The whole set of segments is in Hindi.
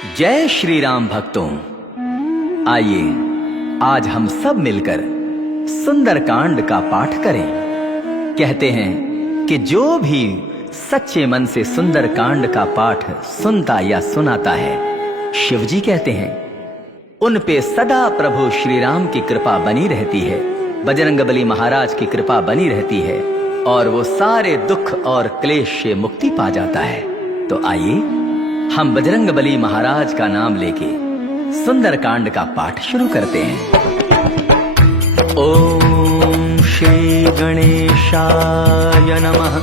जय श्री राम भक्तों, आइए आज हम सब मिलकर सुंदरकांड का पाठ करें। कहते हैं कि जो भी सच्चे मन से सुंदरकांड का पाठ सुनता या सुनाता है, शिव जी कहते हैं उन पे सदा प्रभु श्री राम की कृपा बनी रहती है, बजरंगबली महाराज की कृपा बनी रहती है और वो सारे दुख और क्लेश से मुक्ति पा जाता है। तो आइए हम बजरंगबली महाराज का नाम लेके सुंदरकांड का पाठ शुरू करते हैं। ओम श्री गणेशाय नमः।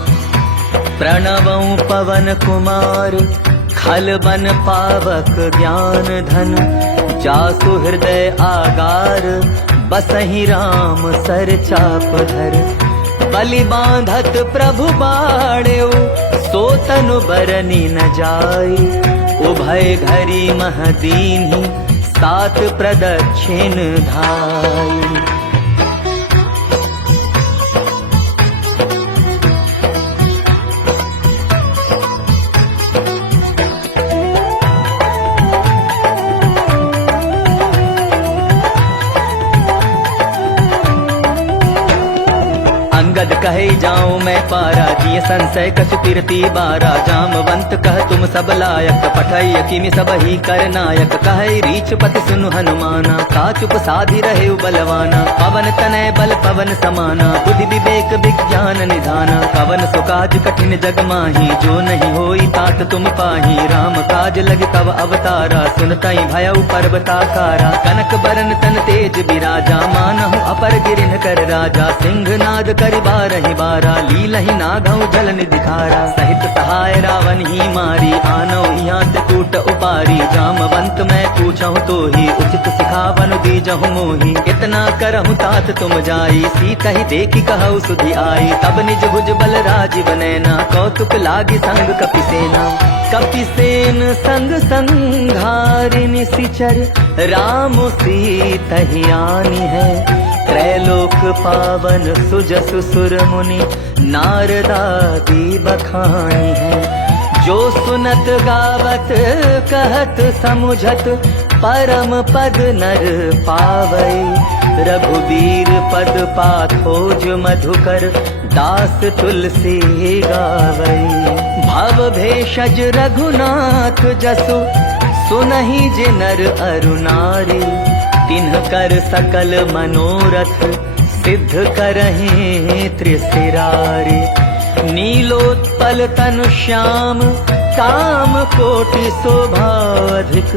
प्रणवं पवन कुमार खलबन पावक ज्ञान धन, जासु हृदय आगार बसहि राम सर चाप धर। बलि बांधत प्रभु बाणेउ सो तनु बरनी न जाई, उभय घरी मह दीन्हि सात प्रदक्षिण धाई। अंगद कहे जाऊं मैं पारा, जिय संशय कछु कीर्ति बारा। जामवंत कह तुम सब लायक, पठय किमि सब ही कर नायक। कहे रीछ पति सुनु हनुमाना, का चुप साधि रहे बलवाना। पवन तनय बल पवन समाना, बुद्धि विवेक विज्ञान निधाना। कवन सुकाज कठिन जग माही, जो नहीं होई तात तुम पाही। राम काज लग तब अवतारा, सुनतई भयउ पर्वताकारा। कनक बरन तन तेज विराजा, मानहु अपर गिरिन कर राजा। सिंह नाद करि बारहि बारा, लीलहि नागौ जल निधिखारा। सहित सहाय रावण ही मारी, आनौ यहाँ ते कूट उपारी। जामवंत मैं पूछहु तो ही, उचित सिखावन दीजहु मोही। इतना करहु तात तुम जाई, सीतहि देखि कहु सुधि आई। तब निज भुज बल राजीव नैना, कौतुक लागी संग कपिसेना। कपिसेन संग संघारि निशिचर, राम सीतहि आनी है। त्रैलोक पावन सुजसु सुर मुनि, नारदादि बखानी है। जो सुनत गावत कहत समुझत, परम पद नर पावई। रघुबीर पद पाथोज मधुकर, दास तुलसी गावई। भव भेषज रघुनाथ जसु, सुनहि जे नर अरु नारी। तिन्ह कर सकल मनोरथ, सिद्ध करहि त्रिशिरारी। नीलोत्पल तनु श्याम, काम कोटि शोभा अधिक।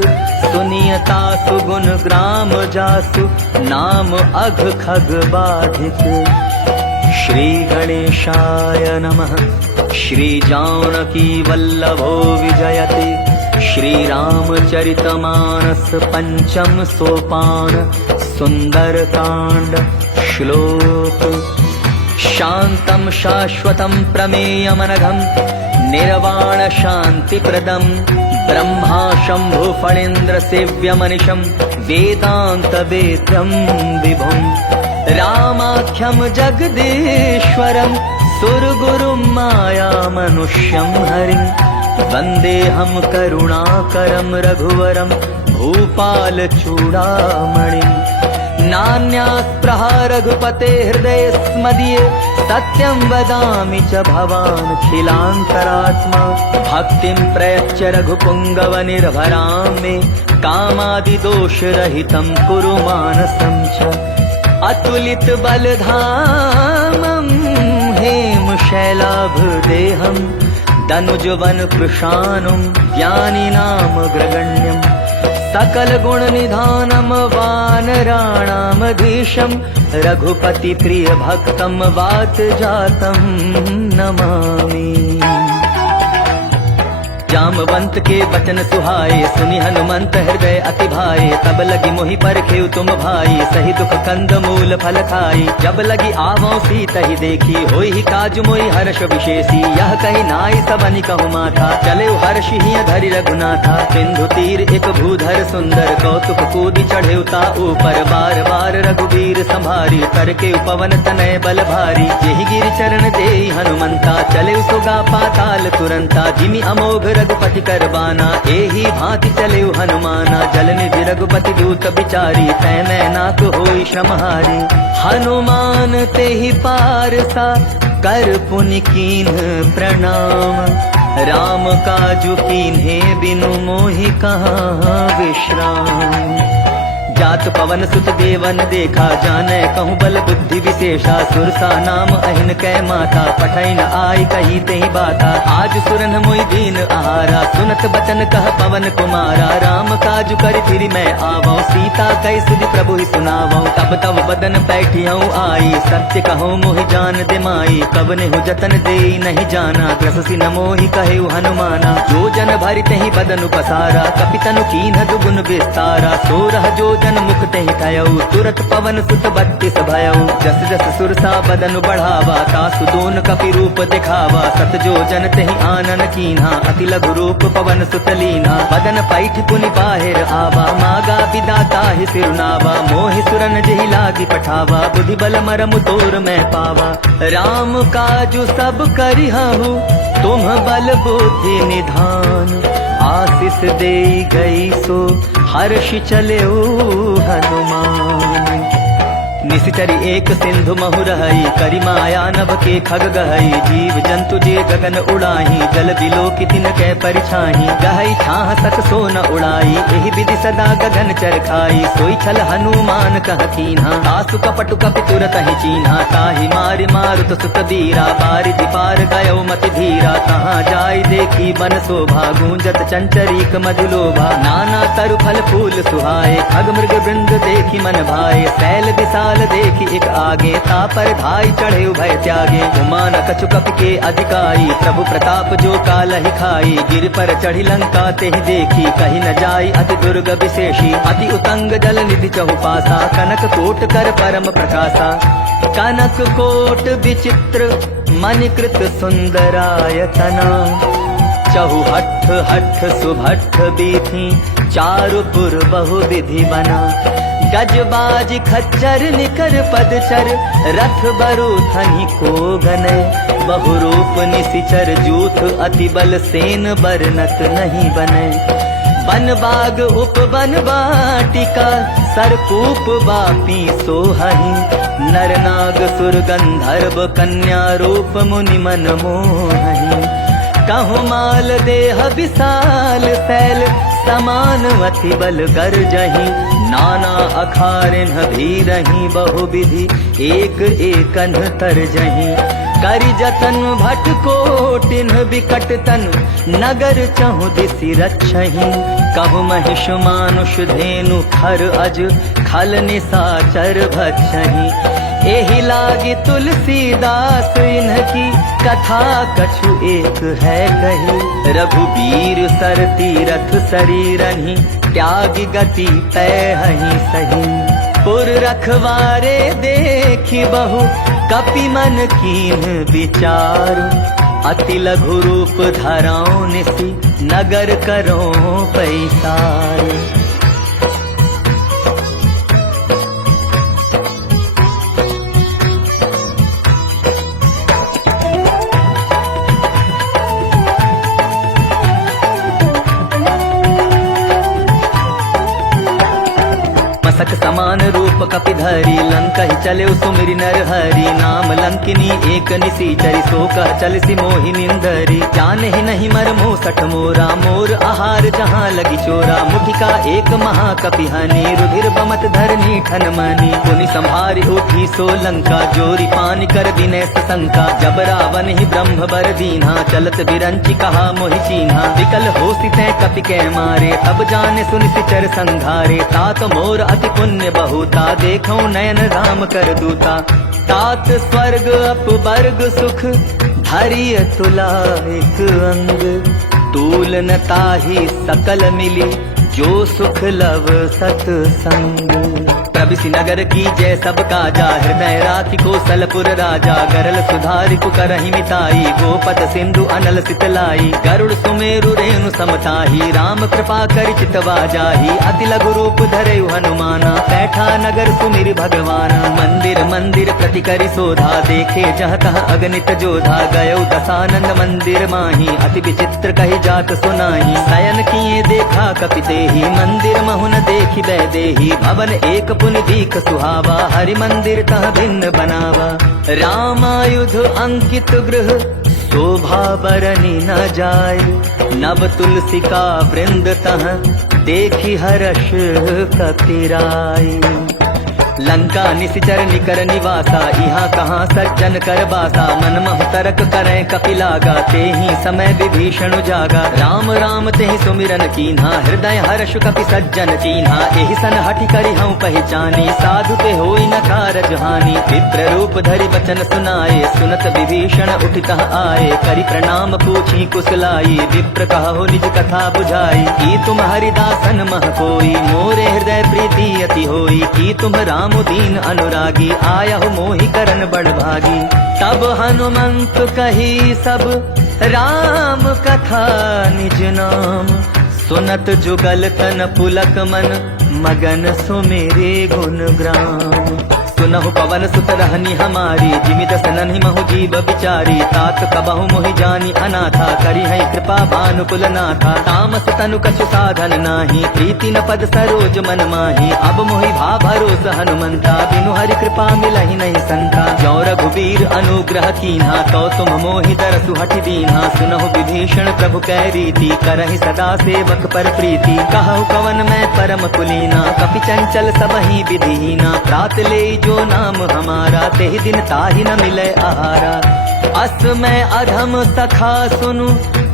सुनियता सुगुण ग्राम जासु, नाम अघ खग बाधिक। श्री गणेशाय नमः। श्री जानकी वल्लभो विजयते, श्री रामचरितमानस पंचम सोपान। सुंदरकांड श्लोक। शांतं शाश्वतं प्रमेयमनघं, निर्वाण शांतिप्रदं। ब्रह्मा शंभु फणीन्द्र सेव्यमनिशं, वेदांत वेद्यं विभुं। रामाख्यं जगदीश्वरं, सुरगुरुं माया मनुष्यं हरिं। वन्देऽहं करुणाकरं रघुवरं, भूपाल चूडामणिं। नान्यास्पृहा रघुपते हृदये स्मदीये, सत्यं वदामि च भवान् खिलान्तरात्मा। भक्तिं प्रयच्छ रघुपुङ्गव निर्भरां मे, कामादिदोषरहितं कुरु मानसं च। अतुलित बलधामं हेम शैलाभदेहं, दनुजवन कृशानुं ज्ञानिनामग्रगण्यं। सकल गुण निधानम वानराणामधीशं, रघुपति प्रिय भक्तं वात जातं नमामि। जामवंत के वचन सुहाए, सुनि हनुमंत हृदय अति भाए। तब लगी मोहि परखेउ तुम भाई, सही दुख कंद मूल फल खाई। जब लगी आवो सीतहि देखी, होई ही काज मोहि हर्ष विशेषी। यह कही नाई सबनि कहु माथा, चले हर्षि हिय धरि रघुनाथा। सिंधु तीर एक भूधर सुंदर, कौतुक कूदि चढ़ेउ ता ऊपर। बार बार रघुबीर संभारी, करके पवन तनय बल भारी। जेहि गिरि चरण देई हनुमंता, चले सुगा पाताल तुरंता। जिमि अमोघ रघुपति कर बाना, एही भांति चले हनुमाना। जल निधि रघुपति दूत बिचारी, तै मैं नाक होई श्रमहारी। हनुमान ते ही पारसा, कर पुनि कीन्ह प्रणाम। राम काजु कीन्हे बिनु मोहि कहाँ विश्राम। जात पवन सुत देवन देखा, जाने कहूँ बल बुद्धि विशेषा। सुरसा नाम अहिन कै माता, पठै न आई कही तेहि बाता। आज सुरन मोहि दीन आहारा, सुनत बचन कह पवन कुमारा। राम काजु करि फिरि मैं आवऊँ, सीता कहि सुधि प्रभु ही सुनावऊँ। तब तब बदन पैठियऊँ आई, सत्य कहूँ मोहि जान दे माई। कब नेहु जतन देई नहीं जाना, ग्रससि न मोहि कहेउ हनुमाना। जो जन भरि तेहि बदन पसारा, कपितनु कीन्ह दुगुन विस्तारा। सोरह जो जन मुख तेहि थयऊ, तुरत पवन सुत 32 भयऊ। जस जस सुरसा बदन बढ़ावा, तासु दोन कपि रूप दिखावा। सत जो जन तेहि आनन कीन्हा, अति लघु रूप पवन सुत लीन्हा। बदन पैठ पुनि बाहिर आवा, मागा बिदा ताहि सिरुनावा। मोहि सुरन जेहि लागी पठावा, बुद्धि बल मरमु तोर मैं पावा। राम काजु सब करिहहु, तुम बल बुद्धि निधान। आशीष देई गई सो, हर्ष चलेऊ हनुमान। निशिचरी एक सिंधु महु रहई, करि माया नभ के खग गहई। जीव जंतु जे गगन उड़ाही, जल बिलो की तिन कै परिछाही। गहई छाह सक सो न उड़ाई, एहि विधि सदा गगन चर खाई। सोई छल हनुमान कह कीन्हा, तासु कपटु कपि तुरत ही चीन्हा। ताहि मारि मारुत सुत बीरा, बारिधि पार गयो मति धीरा। तहाँ जाय देखी बन शोभा, गूंजत चंचरीक मधुलोभा। नाना तरु फल फूल सुहाए, खग मृग वृंद देखी मन भाए। शैल विशाल देखी एक आगे, तापर धाई चढ़े भय त्यागे। उमान कछु कपि के अधिकाई, प्रभु प्रताप जो कालहि खाई। गिर पर चढ़ी लंका तेहि देखी, कही न जाई अति दुर्ग विशेषी। अति उतंग जल निधि चहुपासा, कनक कोट कर परम प्रकाशा। कनक कोट विचित्र मणिकृत सुंदरायतना। चहु हठ हठ सुभठ बीथी, चारुपुर बहु विधि बना। गजबाज खच्चर निकर पदचर, रथ बरु थनि को गने। बहुरूप निशिचर जूथ, अति बल सेन बरनत नहीं बने। बन बाग उपवन वाटिका, सरकूप बापी सोहहि। नर नाग सुर गंधर्व, कन्या रूप मुनि मन मोहहि। कहु माल देह विशाल शैल, समान अति बल गर्जहि। नाना अखारिन भीरहि, बहु विधि एक एकन तरजहि। करि जतन भट कोटिन बिकट तन, नगर चहु दिसि रक्षहि। कहु महिष मानुष धेनु, खर अज खल निशाचर भक्षहि। एहि लागी तुलसीदास इन्हकी, कथा कछु एक है कही। रघुबीर सर तीरथ शरीरहि, त्यागी गति पैहहि सही। पुर रखवारे देखी बहु, कपि मन कीन्ह विचार। अति लघु रूप धराऊं निसि, नगर करो पैसार। मसक समान रूप कपिधरी, लंका ही चले सुमिरि नर हरि। नाम लंकिनी एक निशिचरी, सो कह चलसि मोहि निंदरी। जान ही नहीं मर मोसठ मोरा, मोर आहार जहाँ लगी चोरा। मुठिका एक महाकपिहानी, रुधिर बमत धरनी ठन मनी। पुनि संभारि उठी सो लंका, जोरी पानी कर विनय सशंका। जब रावण ही ब्रह्म बर दीन्हा, चलत बिरंचि कहा मोहि चीन्हा। विकल होसि तै कपि कै मारे, तब जाने सुनि सिचर संघारे। तात मोर अति पुण्य बहुता, देखऊं नयन राम कर दूता। तात स्वर्ग अपवर्ग सुख, धरिय तुला एक अंग। तूल न ताहि सकल मिली, जो सुख लव सतसंग। प्रभिसि नगर की जय सब काजा, हृदय राखि कौशलपुर राजा। गरल सुधारि कुकरहि मिताई, गोपद सिंधु अनल सितलाई। गरुड़ सुमेरु रेणु समताही, राम कृपा करि चितवा जाही। अति लघु रूप धरयु हनुमाना, पैठा नगर सुमिरि भगवाना। मंदिर मंदिर प्रति करि शोधा, देखे जह तह अगणित जोधा। गयौ दसानंद मंदिर माही, अति विचित्र कहि जात सुनाही। शयन किए देखा कपितेहि, मंदिर महुन देखि बैदेही। भवन एक पुनि दीख सुहावा, हरि मंदिर तह भिन्न बनावा। रामायुध अंकित गृह, शोभा बरनी न जाय। नव तुलसी का वृंद तह, देखी हर्ष कपिराय। लंका निशिचर निकर निवासा, यहाँ कहाँ सज्जन कर बासा। मन महु तरक करें कपिलागा, तेहि समय विभीषण जागा। राम राम तेहि सुमिरन कीन्हा, हृदय हर्ष कपि सज्जन चीन्हा। एहि सन हठि करि हऊँ पहचानी, साधु के होई न कारज हानि। विप्र रूप धरि वचन सुनाए, सुनत विभीषण उठितः आए। करि प्रणाम पूछी कुशलाई, विप्र कहु निज कथा बुझाई। की तुम हरिदासन मह कोई, मोरे हृदय प्रीति अति होई। की तुम राम दीन अनुरागी, आया हो मोहि करन बड़ भागी। तब हनुमंत कही सब राम कथा निज नाम। सुनत जुगल तन पुलक मन, मगन सुमेरे गुण ग्राम। सुनहु पवन सुत रहनी हमारी, जिमि दस नन्हि महु जीव बिचारी। तात कबहु मोहि जानी अनाथा, करि है कृपा भानुकुल नाथा। तामस तनु कछु साधन नाही, प्रीति न पद सरोज मन माही। अब मोहि भा भरोस हनुमंता, बिनु हरि कृपा मिलहि नहीं संता। जौ रघुबीर अनुग्रह कीन्हा, तो तुम मोहि दरसु हठि दीन्हा। सुनहु विभीषण प्रभु कै रीति, करहि सदा सेवक पर प्रीति। कहु कवन मैं परम कुलीना, कपि चंचल सबहि विधिहीना। प्रात ले जो नाम हमारा, तेहि दिन ताहि न मिले आहारा। अस मैं अधम सखा सुनु,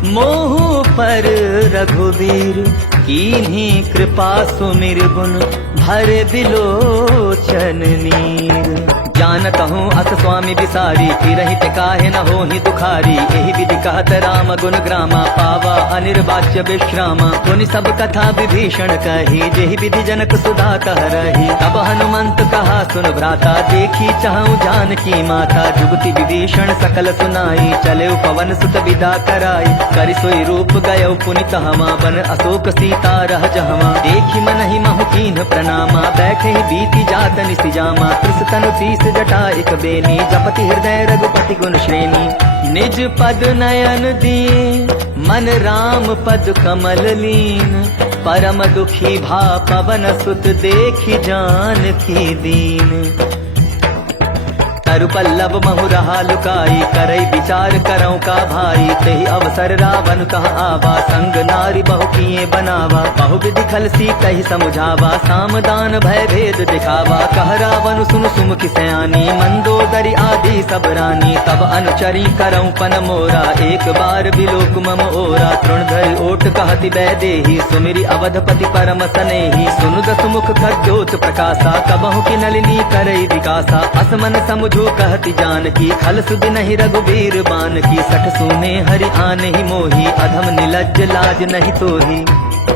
मोहु पर रघुबीर। कीन्ही कृपा सुमिर गुण, भरे बिलोचन नीर। जानत हूँ अस स्वामी बिसारी, फिरहित काहे न होहि दुखारी। एहि विधि कहत राम गुण ग्रामा, पावा अनिर्वाच्य विश्रामा। पुनि सब कथा विभीषण कही, जेहि विधि जनक सुधा कह रही। तब हनुमंत कहा सुन भ्राता, देखी चाहूं जानकी माता। जुगति विभीषण सकल सुनाई, चले पवन सुत विदा कराई। करि सोई रूप गयो पुनि तहवा, बन अशोक सीता रह जहवा। देखी मन ही महु कीन्ह प्रणामा, बैठे ही बीती जात निसिजामा। त्रिस तनु तीस जटा एक बेनी, जपति हृदय रघुपति गुण श्रेणी। निज पद नयन दिए, मन राम पद कमल लीन। परम दुखी भा पवन सुत, देखि जानकी दीन। तरु पल्लव महु रहा लुकाई, करई विचार करऊं का भाई। तेहि अवसर रावण कहा आवा, संग नारी बहु किए बनावा। बहु विधि खल सी कही समुझावा, सामदान भय भेद दिखावा। कह रावण सुन सुमुखि सयानी, मंदोदरी आदि सब रानी। तब अनुचरी करऊं पन मोरा, एक बार बिलोक मम ओरा। तृणधरि ओट कहति बैदेही, सुमिरि अवधपति परम सनेही। सुनु दसु मुख खद्योत प्रकाशा, कबहु की नलिनी करई विकासा। असमन समुझ कहती जानकी, खल सुध नहीं रघुबीर बान की। सठ सुने हरि आने ही मोही, अधम निलज्ज लाज नहीं तोही।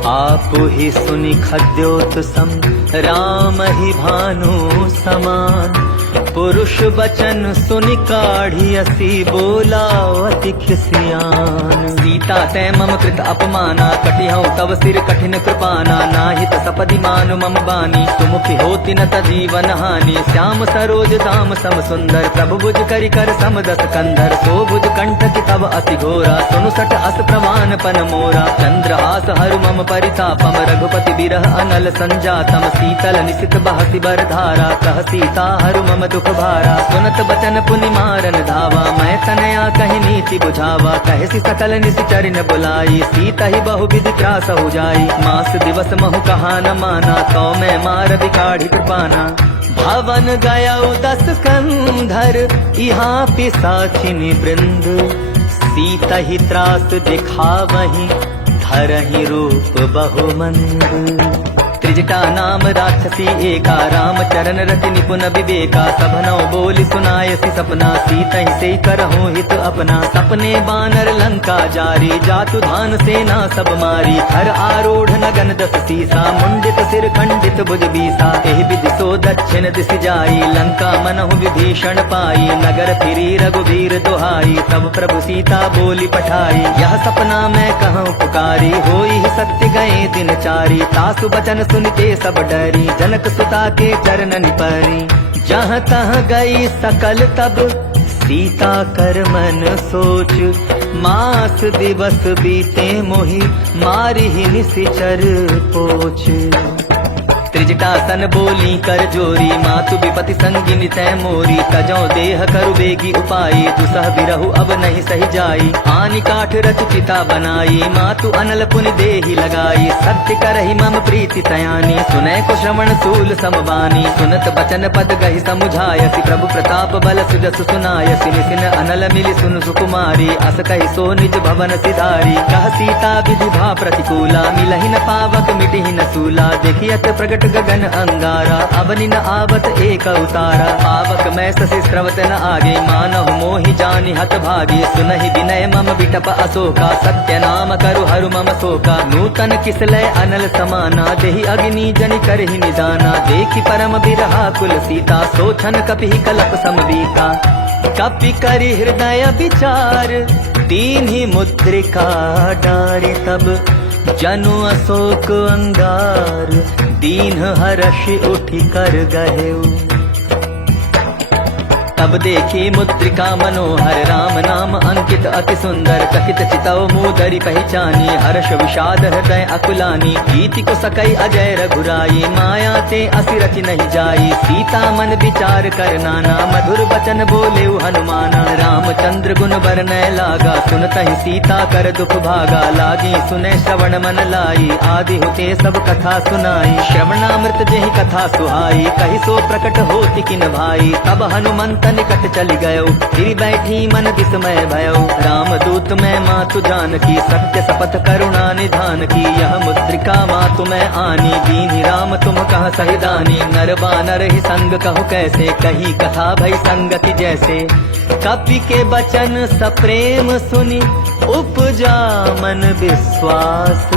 आप ही सुनि खद्योत सम, राम ही भानु समान। पुरुष बचन सुनि काढ़ी असी, बोला अति खिसियान। सीता तै मम कृत अपमाना, कटिहऊँ तव सिर कठिन कृपाना। नाहित सपदि मानु मम बानी, सुमुखि होति न तजीवन हानि। श्याम सरोज दाम सम सुंदर, प्रभु भुज करि कर सम दस कंधर। सो भुज कंठ की तव अति घोरा, सुनु सठ अस प्रमाण पन मोरा। चंद्र हास हरु मम परितापम, रघुपति बिरह अनल संजातम। शीतल निशित बहसि बर धारा, कह सीता हरु मम दुख भारा। सुनत बचन पुनि मारन धावा, मैं तनया कहि नीति बुझावा। कहसी सकल निशिचर न बुलाई, सीता ही बहु विधि त्रास हो जाई। मास दिवस महु कहा न माना, तो मैं मार बिकाढ़ी कृपाना। भवन गया 10 कंधर, यहाँ पिसाचिनी वृंद। सीता ही त्रास दिखावही, धरहि रूप बहुमंद। त्रिजटा नाम राक्षसी एका, राम चरण रति निपुण विवेका। सबनौ बोली सुनायसी सपना, सीतहि से करहु हित अपना। सपने बानर लंका जारी, जातु धान सेना सब मारी। हर आरूढ़ नगन दस सीसा, मुंडित सिर खंडित भुज बीसा। एहि विधि सो दक्षिण दिशि जाई, लंका मनहु विभीषण पाई। नगर फिरी रघुबीर दुहाई, तब प्रभु सीता बोली पठाई। यह सपना मैं कहूँ पुकारी, होई ही सत्य गए दिन चारी। तासु बचन सुनते सब डरी, जनक सुता के चरणन परी। जहाँ तहाँ गई सकल तब सीता कर मन सोच। मास दिवस बीते मोहि, मारी ही निशिचर पोछ। त्रिजटासन बोली कर जोरी, मातु विपति संगिनी तै मोरी। तजौ देह करु बेगी उपाई, दुसह बिरहु अब नहीं सही जाई। आनि काठ रचि चिता बनाई, मातु अनल पुनि देहि लगाई। सत्य करहि मम प्रीति तयानी, सुनै को श्रवण सूल समबानी। सुनत बचन पद गहि समुझायसि, प्रभु प्रताप बल सुजस सुनायसि। निसिन अनल मिलि सुन सुकुमारी, अस कहि सो निज भवन सिधारी। कह सीता विधि भा प्रतिकूला, मिलहि न पावक मिटिहि न सूला। देखियत प्रगट गगन अंगारा, अवनि न आवत एक उतारा। पावक मैं ससि स्रवत न आगे, मानहु मोहि जानि हत भागे। सुनहि विनय मम बिटप अशोका, सत्य नाम करु हरु मम शोका। नूतन किसलय अनल समाना, देहि अग्नि जनि करहि निदाना। देखि परम बिरहा कुल सीता, सोचन कपि कलप समबीता। कपि करि हृदय विचार, दीन्हि मुद्रिका डारि। तब जनु अशोक अंगार, दीन हर्षि उठि कर गहेउ। तब देखी मुद्रिका मनोहर, राम नाम अंकित अति सुंदर। चकित चितौ मूदरि पहचानी, हर्ष विषाद हृदय अकुलानी। गीति को सकई अजय रघुराई, माया ते असि रचि नहीं जाई। सीता मन विचार कर नाना, मधुर बचन बोले हनुमाना। रामचंद्र गुण बरनय लागा, सुनतहि सीता कर दुख भागा। लागी सुने श्रवण मन लाई, आदि होते सब कथा सुनाई। श्रवणामृत जेहि कथा सुहाई, कहि सो प्रकट होति किन भाई। तब हनुमंत निकट चली गयो, गिरि बैठी मन विस्मय भयो। राम दूत मैं मातु जानकी, सत्य शपथ करुणा निधान की। यह मुद्रिका मातु मैं आनी, दीन्हि राम तुम कह सहिदानी। नर बानर ही संग कहु कैसे, कही कथा भई संगति जैसे। कपि के बचन सप्रेम सुनि, उपजा मन विश्वास।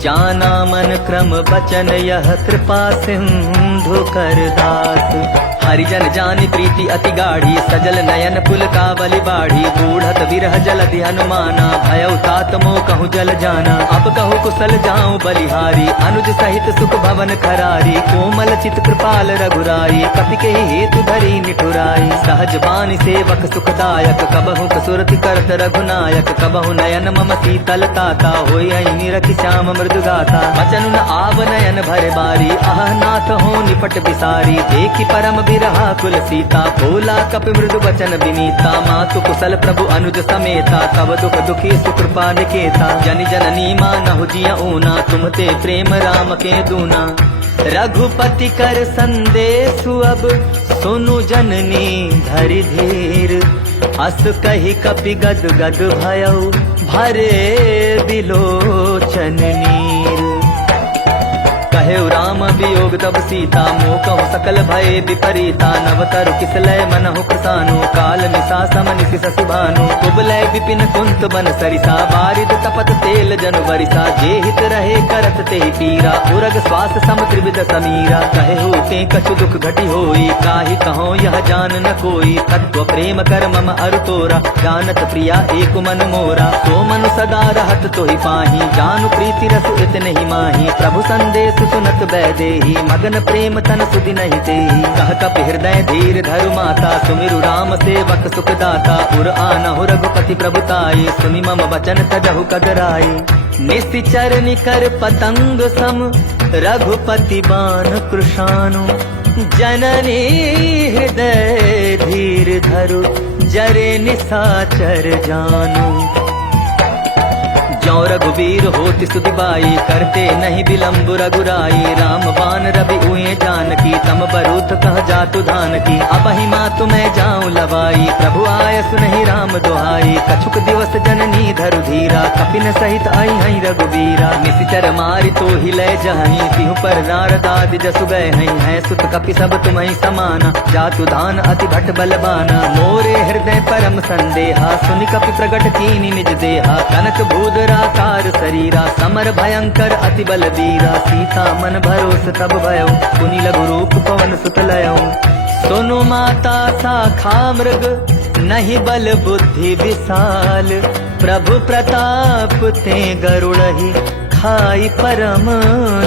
जाना मन क्रम बचन, यह कृपा सिंधु कर दास। हरिजन जानि प्रीति अति गाढ़ी, सजल नयन पुल कावली बाढ़ी। बूढ़त विरह जलधि हनुमाना, भयउ तात मोह कहूँ जल जाना। अब कहूँ कुशल जाऊं बलिहारी, अनुज सहित सुख भवन खरारी। कोमल चित कृपाल रघुराई, कपि के हेतु धरी निठुराई। सहज बानी सेवक सुखदायक, कबहु कसुरति करत रघुनायक। कबहु नयन मम शीतल ताता, होई निरखि श्याम मृदु गाता। बचन न आव नयन भरे बारी, आह नाथ हो निपट बिसारी। देखि परम बिरहा कुल सीता, भोला कपि मृदु बचन विनीता। मातु कुशल प्रभु अनुज समेता, तब दुख दुखी सुकृपा निकेता। जनि जननी मानहु जिया ऊना, तुम ते प्रेम राम के दूना। रघुपति कर संदेशु अब, सुनु जननी धरि धीर। अस कहि कपि गद गद भयउ, भरे बिलोचन नीर। कहेउ राम वियोग तब सीता, मोह कहु सकल भय विपरीता। नव तरु किसलय मनहु प्रसानु, काल मिसा समनिसि ससुभानु। कुबलय विपिन कुंत बन सरिसा, बारिद तपत तेल जनु बरिसा। जे हित रहे करत तेहि पीरा, उरग श्वास सम त्रिविध समीरा। कहेहु ते कछु दुख घटी होई, काहि कहो यह जान न कोई। तत्व प्रेम कर मम अरु तोरा, जानत प्रिया एक मन मोरा। तो मनु सदा रहत तोहि पाही, जानु प्रीति रस इतने ही माही। प्रभु संदेश सुनत बैदेही, मगन प्रेम तन सुधि नहीं तेही। कह कपि हृदय धीर धरु माता, सुमिरु राम सेवक सुख दाता। उर आनहु रघुपति प्रभुताई, सुनि मम वचन तजहु कदराई। निशिचर निकर पतंग सम, रघुपति बाण कृशानु। जननी हृदय धीर धरु, जरे निशाचर जानु। ज्यों रघुवीर होति सुदिबाई, करते नहीं विलम्ब रघुराई। राम बान रवि उए जानकी, तम बरूथ कह जातु धानकी। अबहि मातु मैं जाऊं लवाई, प्रभु आय सुनहि राम दुहाई। कछुक दिवस जननी धरु धीरा, कपिन सहित आई हई रघुबीरा। निशिचर मारि तो ही लय जहीं, तिहु पर नारद आदि जसु गए हई। है सुत कपि सब तुम्हि समाना, जातु धान अति भट बलवाना। मोरे हृदय परम संदेहा, सुनि कपि प्रगट कीनि निज देहा। कनक भूधराकार शरीरा, समर भयंकर अति बलवीरा। सीता मन भरोस तब भयो, पुनि लघु रूप पवन सुत लयो। सुनु माता शाखा मृग, नहीं बल बुद्धि विशाल। प्रभु प्रताप ते गरुड़हि, खाई परम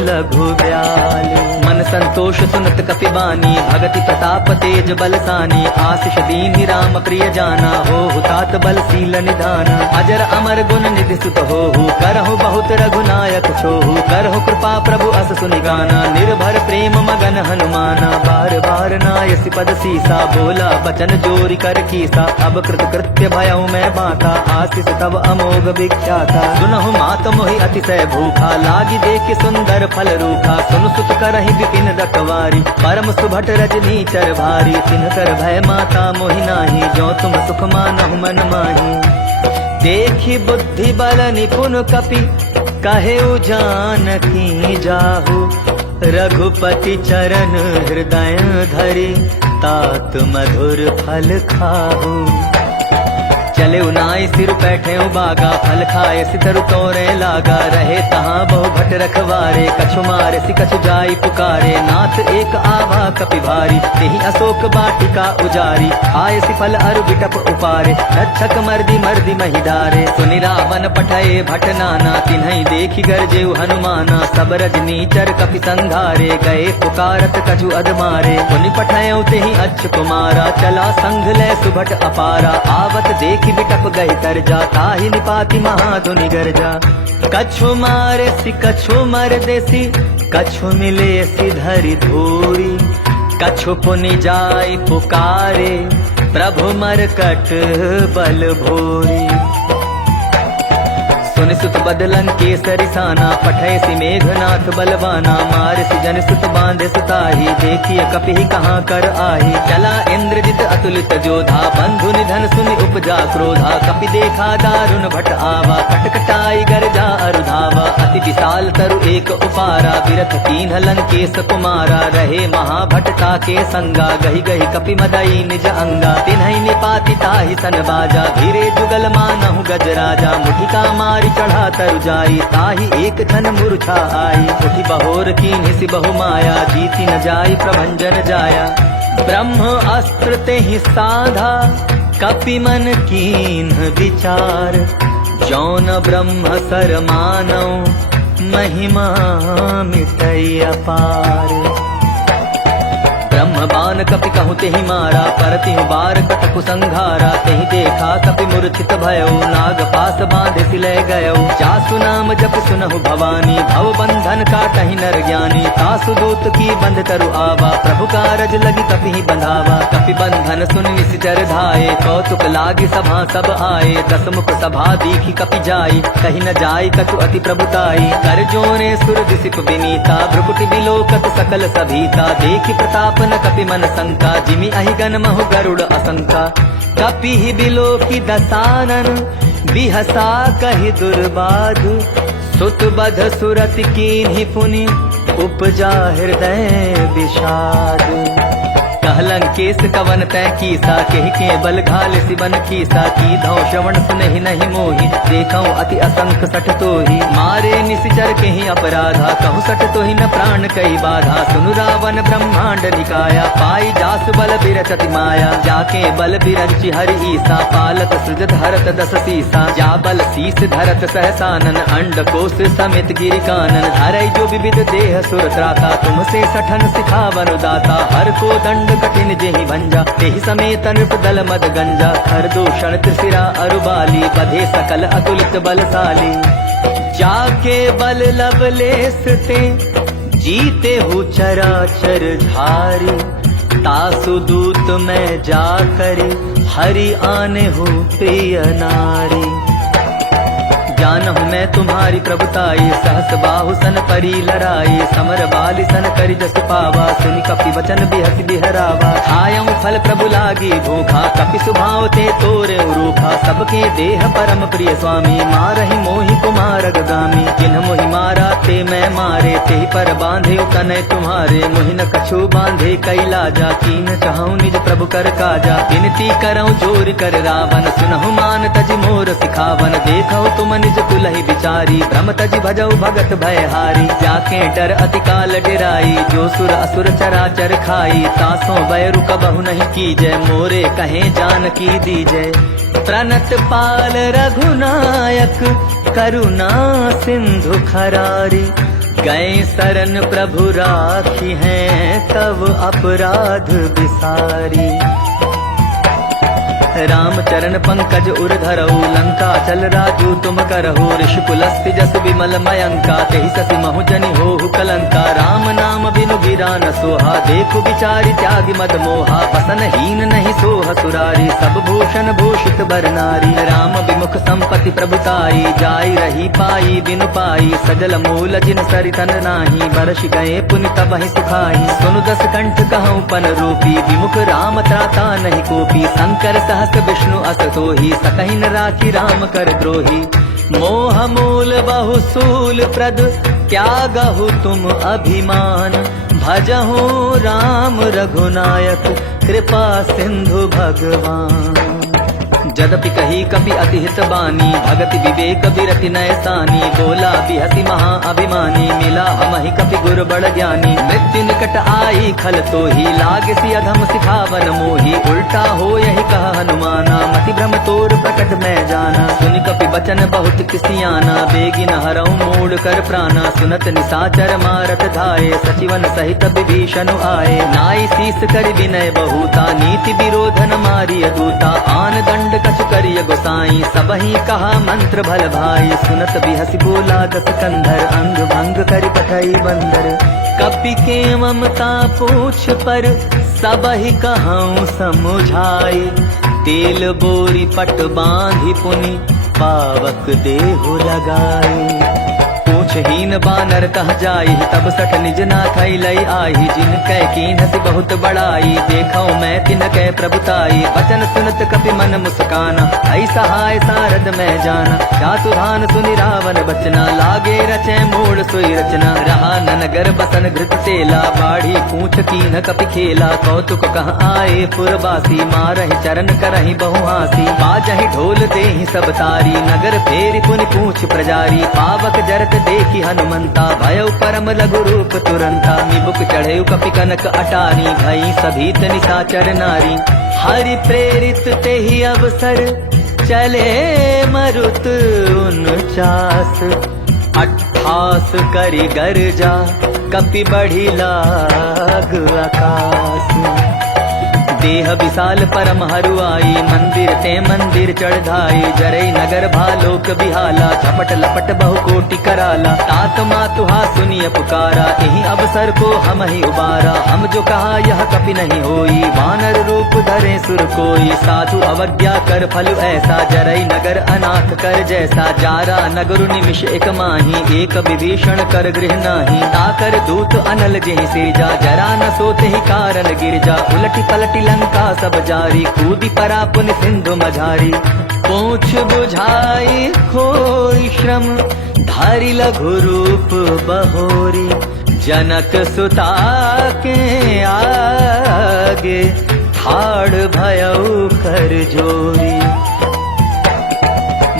लघु ब्याल। मन संतोष सुनत कपि बानी, भगति प्रताप तेज बलसानी। आशीष दीनि राम प्रिय जाना, हो तात बल शील निधाना। अजर अमर गुण निधि सुत होहु, करहु बहुत रघुनायक छोहु। करहु कृपा प्रभु अस सुनि गाना, निर्भर प्रेम मगन हनुमाना। बार बार नायसि पद सीसा, बोला बचन जोरि कर कीसा। अब कृत कृत्य भयउ मैं बाता, आशीष तब अमोघ विख्याता। सुनहु मात मोहि अतिशय भूखा, लागी देख सुंदर फल रूखा। सुनु सुत करहि विपिन रखवारी, परम सुभट रजनी चर भारी। तिनकर भय माता मोहि नाही, जो तुम सुख मानहु मन माही। देखि बुद्धि बल निपुण कपि, कहे जानकी जाहु। रघुपति चरण हृदय धरि, तात मधुर फल खाहु। चले उनाई सिर बैठे बागा, फल खाए सितरु तोरे लागा। रहे तहाँ बहु भट रखवारे, कछु मारे सि कछु जाई पुकारे। नाथ एक आवा कपि भारी, तेहि अशोक बाटिका उजारी। आय सि फल अरु बिटप उपारे, रक्षक मर्दी मर्दी महिदारे। सुनि रावण पठये भट नाना, तिन्हि देखि गरजेउ हनुमाना। सब रजनीचर कपि संघारे, गए पुकारत कछु अधमारे। मुनि पठयउ तेहि अच्छ कुमारा, चला संघ ले सुभट अपारा। आवत देखि बिटप गई तरजा, ताहि निपाति महाधुनि गरजा। कछु मारे सि कछु मर देसी, कछु मिले सि धरि धूरी। कछु पुनि जाय पुकारे, प्रभु मरकट बल भोरी। सुनि सुत बदलन केसरि साना, पठय सि मेघनाथ बलवाना। मार सि जन सुत बांधे सुताही, देखिए कपि कहाँ कर आही। चला इंद्रजित अतुलित जोधा, बंधु निधन सुनि उपजा क्रोधा। कपि देखा दारुण भट आवा, कटकटाई गरजा अरुधावा। अति विशाल तरु एक उपारा, बिरथ कीन्ह लंकेश कुमारा। रहे महाभट ताके संगा, गहि गहि कपि मदई निज अंगा। तिन्हि निपाति ताहि सन बाजा, धीरे जुगल मानहु गजराजा। मुठिका मारी चढ़ा तरु जाई, ताहि एक छन मूर्छा आई। उठि बहोर कीन्हि सि बहु माया, जीति न जाई प्रभंजन जाया। ब्रह्म अस्त्र तेहि साधा, कपि मन कीन्ह विचार। जौन ब्रह्म सर मानौ, महिमा मिटै अपार। ब्रह्म बान कपि कहु तेहि मारा, परतिहु बार कटकु संघारा। तेहि देखा कपि मूर्छित भयउ, नाग पास बांधे सि लय गयउ। जासु नाम जप सुनहु भवानी, भव बंधन काटहि नर ज्ञानी। तासु दूत की बंध तरु आवा, प्रभु कारज लगी कपि बंधावा। कपि बंधन सुन निशिचर धाये, कौतुक लागी सभा सब आए। दस मुख सभा दीखि कपि जाई, कहि न जाई कछु अति प्रभुताई। कर जोरे सुर दिसिप विनीता, भ्रुकुटि बिलोकत सकल सभीता। देखि प्रताप न कपि मन शंका, जिमि अहिगन महु गरुड़ असंका। कपि ही बिलोकि दसानन, बिहसा कहि दुर्बाधु। सुत बध सुरति कीन्हि पुनि, उपजा हृदय विषाद। लंकेश कवन तै कीसा, केहि के बल घाल सिबन कीसा। की धौ श्रवण सुनहि नहीं मोहि, देखौ अति असंख सठ तोहि। मारे निशिचर केहि अपराधा, कहु सठ तोहि न प्राण कई बाधा। सुनु रावण ब्रह्मांड निकाया, पाई जासु बल बिरचति माया। जाके बल बिरंचि हरि ईसा, पालत सृजत हरत दस सीसा। जा बल शीस धरत सहसानन, अंड कोश समेत गिरि कानन। धरै जो विविध देह सुर त्राता, तुमसे सठन सिखावन दाता। हर को दंड कठिन जेहि भंजा, तेहि समेत नृप दल मद गंजा। खर दूषण त्रिशिरा अरुबाली, बधे सकल अतुलित बलशाली। जाके बल लवलेस ते, जीते हु चराचर धारी। तासु दूत में जाकर, हरि आने हु प्रिय नारी। जानहु मैं तुम्हारी प्रभुताई, सहस बाहु सन परी लराई, समर बाली सन करि जस पावा, सुनि कपि वचन बिहसि बिहरावा। खायऊ फल प्रभु लागी भूखा, कपि सुभाव ते तोरे रूखा, सबके देह परम प्रिय स्वामी, मारहि मोहि कुमार गामी। जिन्ह मोहि मारा ते मैं मारे, तेहि पर बांधे तनय तुम्हारे, मोहि न कछु बांधे कैलाजा, कीन चाहूं निज प्रभु कर काजा। विनती करऊं जोर कर रावण, सुनहु मान तज मोर सिखावन, देखो तुम निज कुलहि विचारी, भ्रम तज भजऊ भगत भयहारी। जाके डर अति काल डेराई, जो सुर असुर चराचर खाई, तासों बैरु कबहु नहीं कीजय, मोरे कहे जानकी दीजय। प्रणत पाल रघुनायक, करुणा सिंधु खरारी, गए शरण प्रभु राखी हैं, तब अपराध विसारी। राम चरण पंकज उर धरऊ, लंका चल राजू तुम करहु, ऋषिकुलस्ति जस विमल मयंका, तेहि ससि महु जनि होहु कलंका। राम नाम बिनु गिरा न सोहा, देखु बिचारी त्यागी मद मोहा, बसन हीन नहीं सोह सुरारी, सब भूषण भूषित बर नारी। राम विमुख संपत्ति प्रभुताई, जाई रही पाई बिनु पाई, सजल मूल जिन सरितन नाही, बरस गए पुनि तबहि सुखाई। सुनु दस कंठ कहूँ पन रूपी, विमुख राम त्राता नहीं कोपी, शंकर सहस विष्णु अस सोही, सकहि न राखी राम कर द्रोही। मोह मूल बहु सूल प्रद, त्यागहु तुम अभिमान, भजहु राम रघुनायक, कृपा सिंधु भगवान। जदपि कही कपि अति हित बानी, भगति विवेक बिरति नयसानी, बोला बिहसी महा अभिमानी, मिला हमहि कपि गुर बड़ ज्ञानी। मृत्यु निकट आई खल तोही, लागसी अधम सिखावन मोही, उल्टा हो यही कह हनुमाना, मति भ्रम तोर प्रकट मैं जाना। सुनि कपि बचन बहुत किसियाना, बेगी न हरऊं मूढ़ कर प्राणा, सुनत निसाचर मारत धाये, सचिवन सहित विभीषण आए। नाई शीस करि विनय बहुता, नीति विरोध न मारिय दूता, आन दंड कछु करिय गोसाई, सबहि कहा मंत्र भल भाई। सुनत बिहसि बोला दस कंधर, अंग भंग करि पठई बंदर। कपि के ममता पूछ पर, सबहि कहऊं समुझाई, तेल बोरी पट बांधि पुनि, पावक देहु लगाई। पूछहीन बानर कह जाई, तब सठ निज नाथई लई आई, जिन कै कीन्हति बहुत बड़ाई, देखौ मैं तिन कै प्रभुताई। वचन सुनत कपि मन मुस्काना, ऐ सहाय सारद मैं जाना, जातु धान सुनि रावण बचना, लागे रचै मूढ़ सोई रचना। रहा ननगर बसन घृत तेला, बाढ़ी पूछ कीन्ह कपि खेला, कौतुक कह आए पुरवासी, मारहि चरण करहि बहु हासी। बाजहि ढोल देहि सब तारी, नगर फेरि पुनि पूछ प्रजारी, पावक जरत देखी हनुमंता, भयउ परम लघु रूप तुरंता। निबुक चढ़ेउ कपि कनक अटारी, भई सभीत निशाचर नारी। हरि प्रेरित तेहि अवसर, चले मरुत 49, 28 करि गर्जा, कपि बढ़ी लाग आकाश। देह विशाल परम हरुआई, मंदिर ते मंदिर चढ़ाई, जरई नगर भालोक बिहाला, झपट लपट बहु कोटि कराला। तात मातुहा सुनिय पुकारा, यही अवसर को हम ही उबारा, हम जो कहा यह कपि नहीं होई, वानर रूप धरे सुर कोई। साधु अवज्ञा कर फल ऐसा, जरई नगर अनाथ कर जैसा, जारा नगर निमिष एक माही, एक विभीषण कर गृह नाही। ताकर दूत अनल जेहि सिरजा, जरा न सोते ही कारण गिरजा, उलटी पलटी लंका सब जारी, कूदी परा पुनि सिंधु मझारी। पूछ बुझाई खोई श्रम, धारी लघु रूप बहोरी, जनक सुता के आगे, ठाड़ भयउ कर जोरी।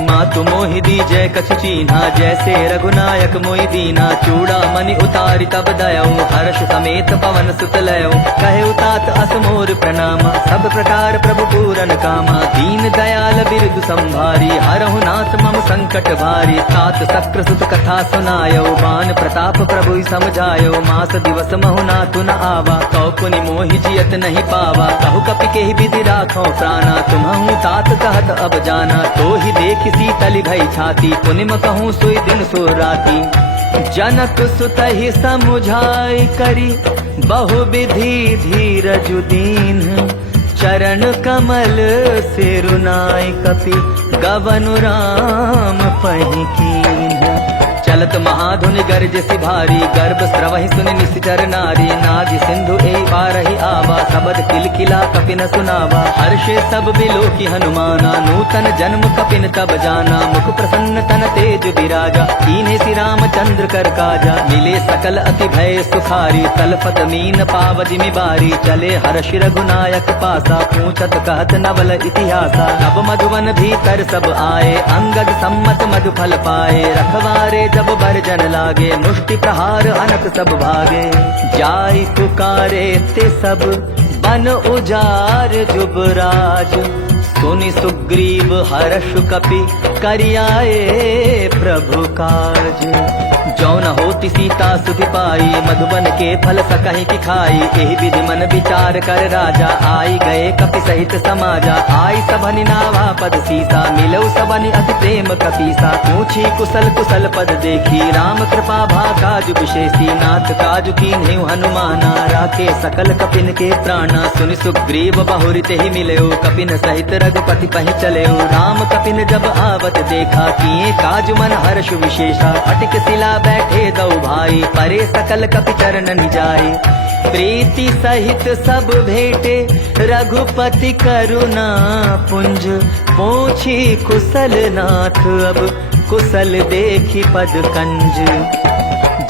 मातु मोहि दीजै कछु चीन्हा, जैसे रघुनायक मोहि दीना। चूड़ा मनि उतारि तब दयऊ, हर्ष समेत पवन सुत लयऊ। कहे उतात अस मोर प्रणामा, सब प्रकार प्रभु पूरन कामा। दीन दयाल बिरदु संभारी, हरहु नाथ मम संकट भारी। तात सक्र सुत कथा सुनायऊ, बान प्रताप प्रभु समझायऊ। मास दिवस महु नाथु न आवा, कौ पुनि मोहि जियत नहीं पावा। कहु कपि केहि विधि राखौ प्राणा, तुम्हु तात कहत अब जाना। तो ही देख शीतलि भई छाती, पुनिम कहूँ सोई दिन सो राती। जनक सुत ही समुझाई करी, बहु विधि धीरज दीन। चरण कमल सिरुनाई कपि, गवनु राम आपहि कीन्ह। चलत महाधुनि गर्जसि भारी, गर्भ स्रवहि सुनि निशिचर नारी। नाग सिंधु एहि बारहि आवा, सबद किलकिला कपिन सुनावा। हर्षे सब बिलोकी हनुमाना, नूतन जन्म कपिन तब जाना। मुख प्रसन्न तन तेज बिराजा, कीन्हे श्री रामचंद्र कर काजा। मिले सकल अति भय सुखारी, तलपत मीन पावदिमि बारी। चले हर्षि रघुनायक पासा, पूछत कहत नवल इतिहासा। तब मधुवन भीतर सब आए, अंगद सम्मत मधु फल पाए। रखवारे जब बरजन लागे, मुष्टि प्रहार अनक सब भागे। जाई पुकारे ते सब बन उजार जुबराज। सुनि सुग्रीव हर्ष कपि करियाए प्रभु काज। जौन होति सीता सुधि पाई, मधुबन के फल सकहि की खाई। एहि विधि मन विचार कर राजा, आई गए कपि सहित समाजा। आई सबनि नावा पद सीसा, मिलौ सबनि अति प्रेम कपीसा। पूछी कुशल कुशल पद देखी, राम कृपा भा काजु विशेषी। नाथ काजु कीन्हेउ हनुमाना, राखे सकल कपिन के प्राणा। सुनि सुग्रीव बहुरि तेहि मिलयो, कपिन सहित रघुपति पहि चलयो। राम कपिन जब आवत देखा, किए काजु मन हर्ष विशेषा। अटिक सिला बैठे दौ भाई, परे सकल कपि चरणनि जाए। प्रीति सहित सब भेटे, रघुपति करुणा पुंज। पूछी कुशल नाथ अब, कुशल देखी पद कंज।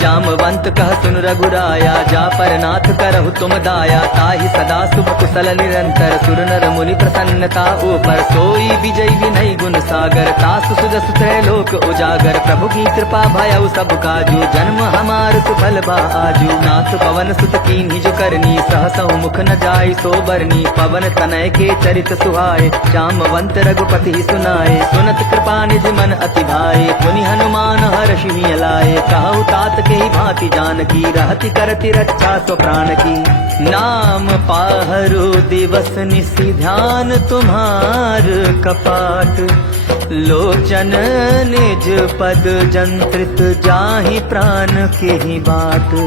जामवंत कह सुन रघुराया, जा पर नाथ करहु तुम दाया। ताहि सदा शुभ कुशल निरंतर, सुर नर मुनि प्रसन्नता ऊपर। सोई विजय विनय गुण सागर, तासु सुजसु त्रैलोक उजागर। प्रभु की कृपा भयउ सब काजू, जन्म हमार सुफल बा आजू। नाथ पवन सुत कीन्हि जो करनी, सहसहु मुख न जाय सो बरनी। पवन तनय के चरित सुहाए, जामवंत रघुपति सुनाए। सुनत कृपा निधि मन अति भाए, पुनि हनुमान हर्षि मिलाए। कहु तात के ही भांति जानकी, रहति करति रक्षा सो प्राण की। नाम पाहरु दिवस निशि, ध्यान तुम्हार कपाट। लोचन निज पद जंत्रित, जाहि प्राण के ही बाट।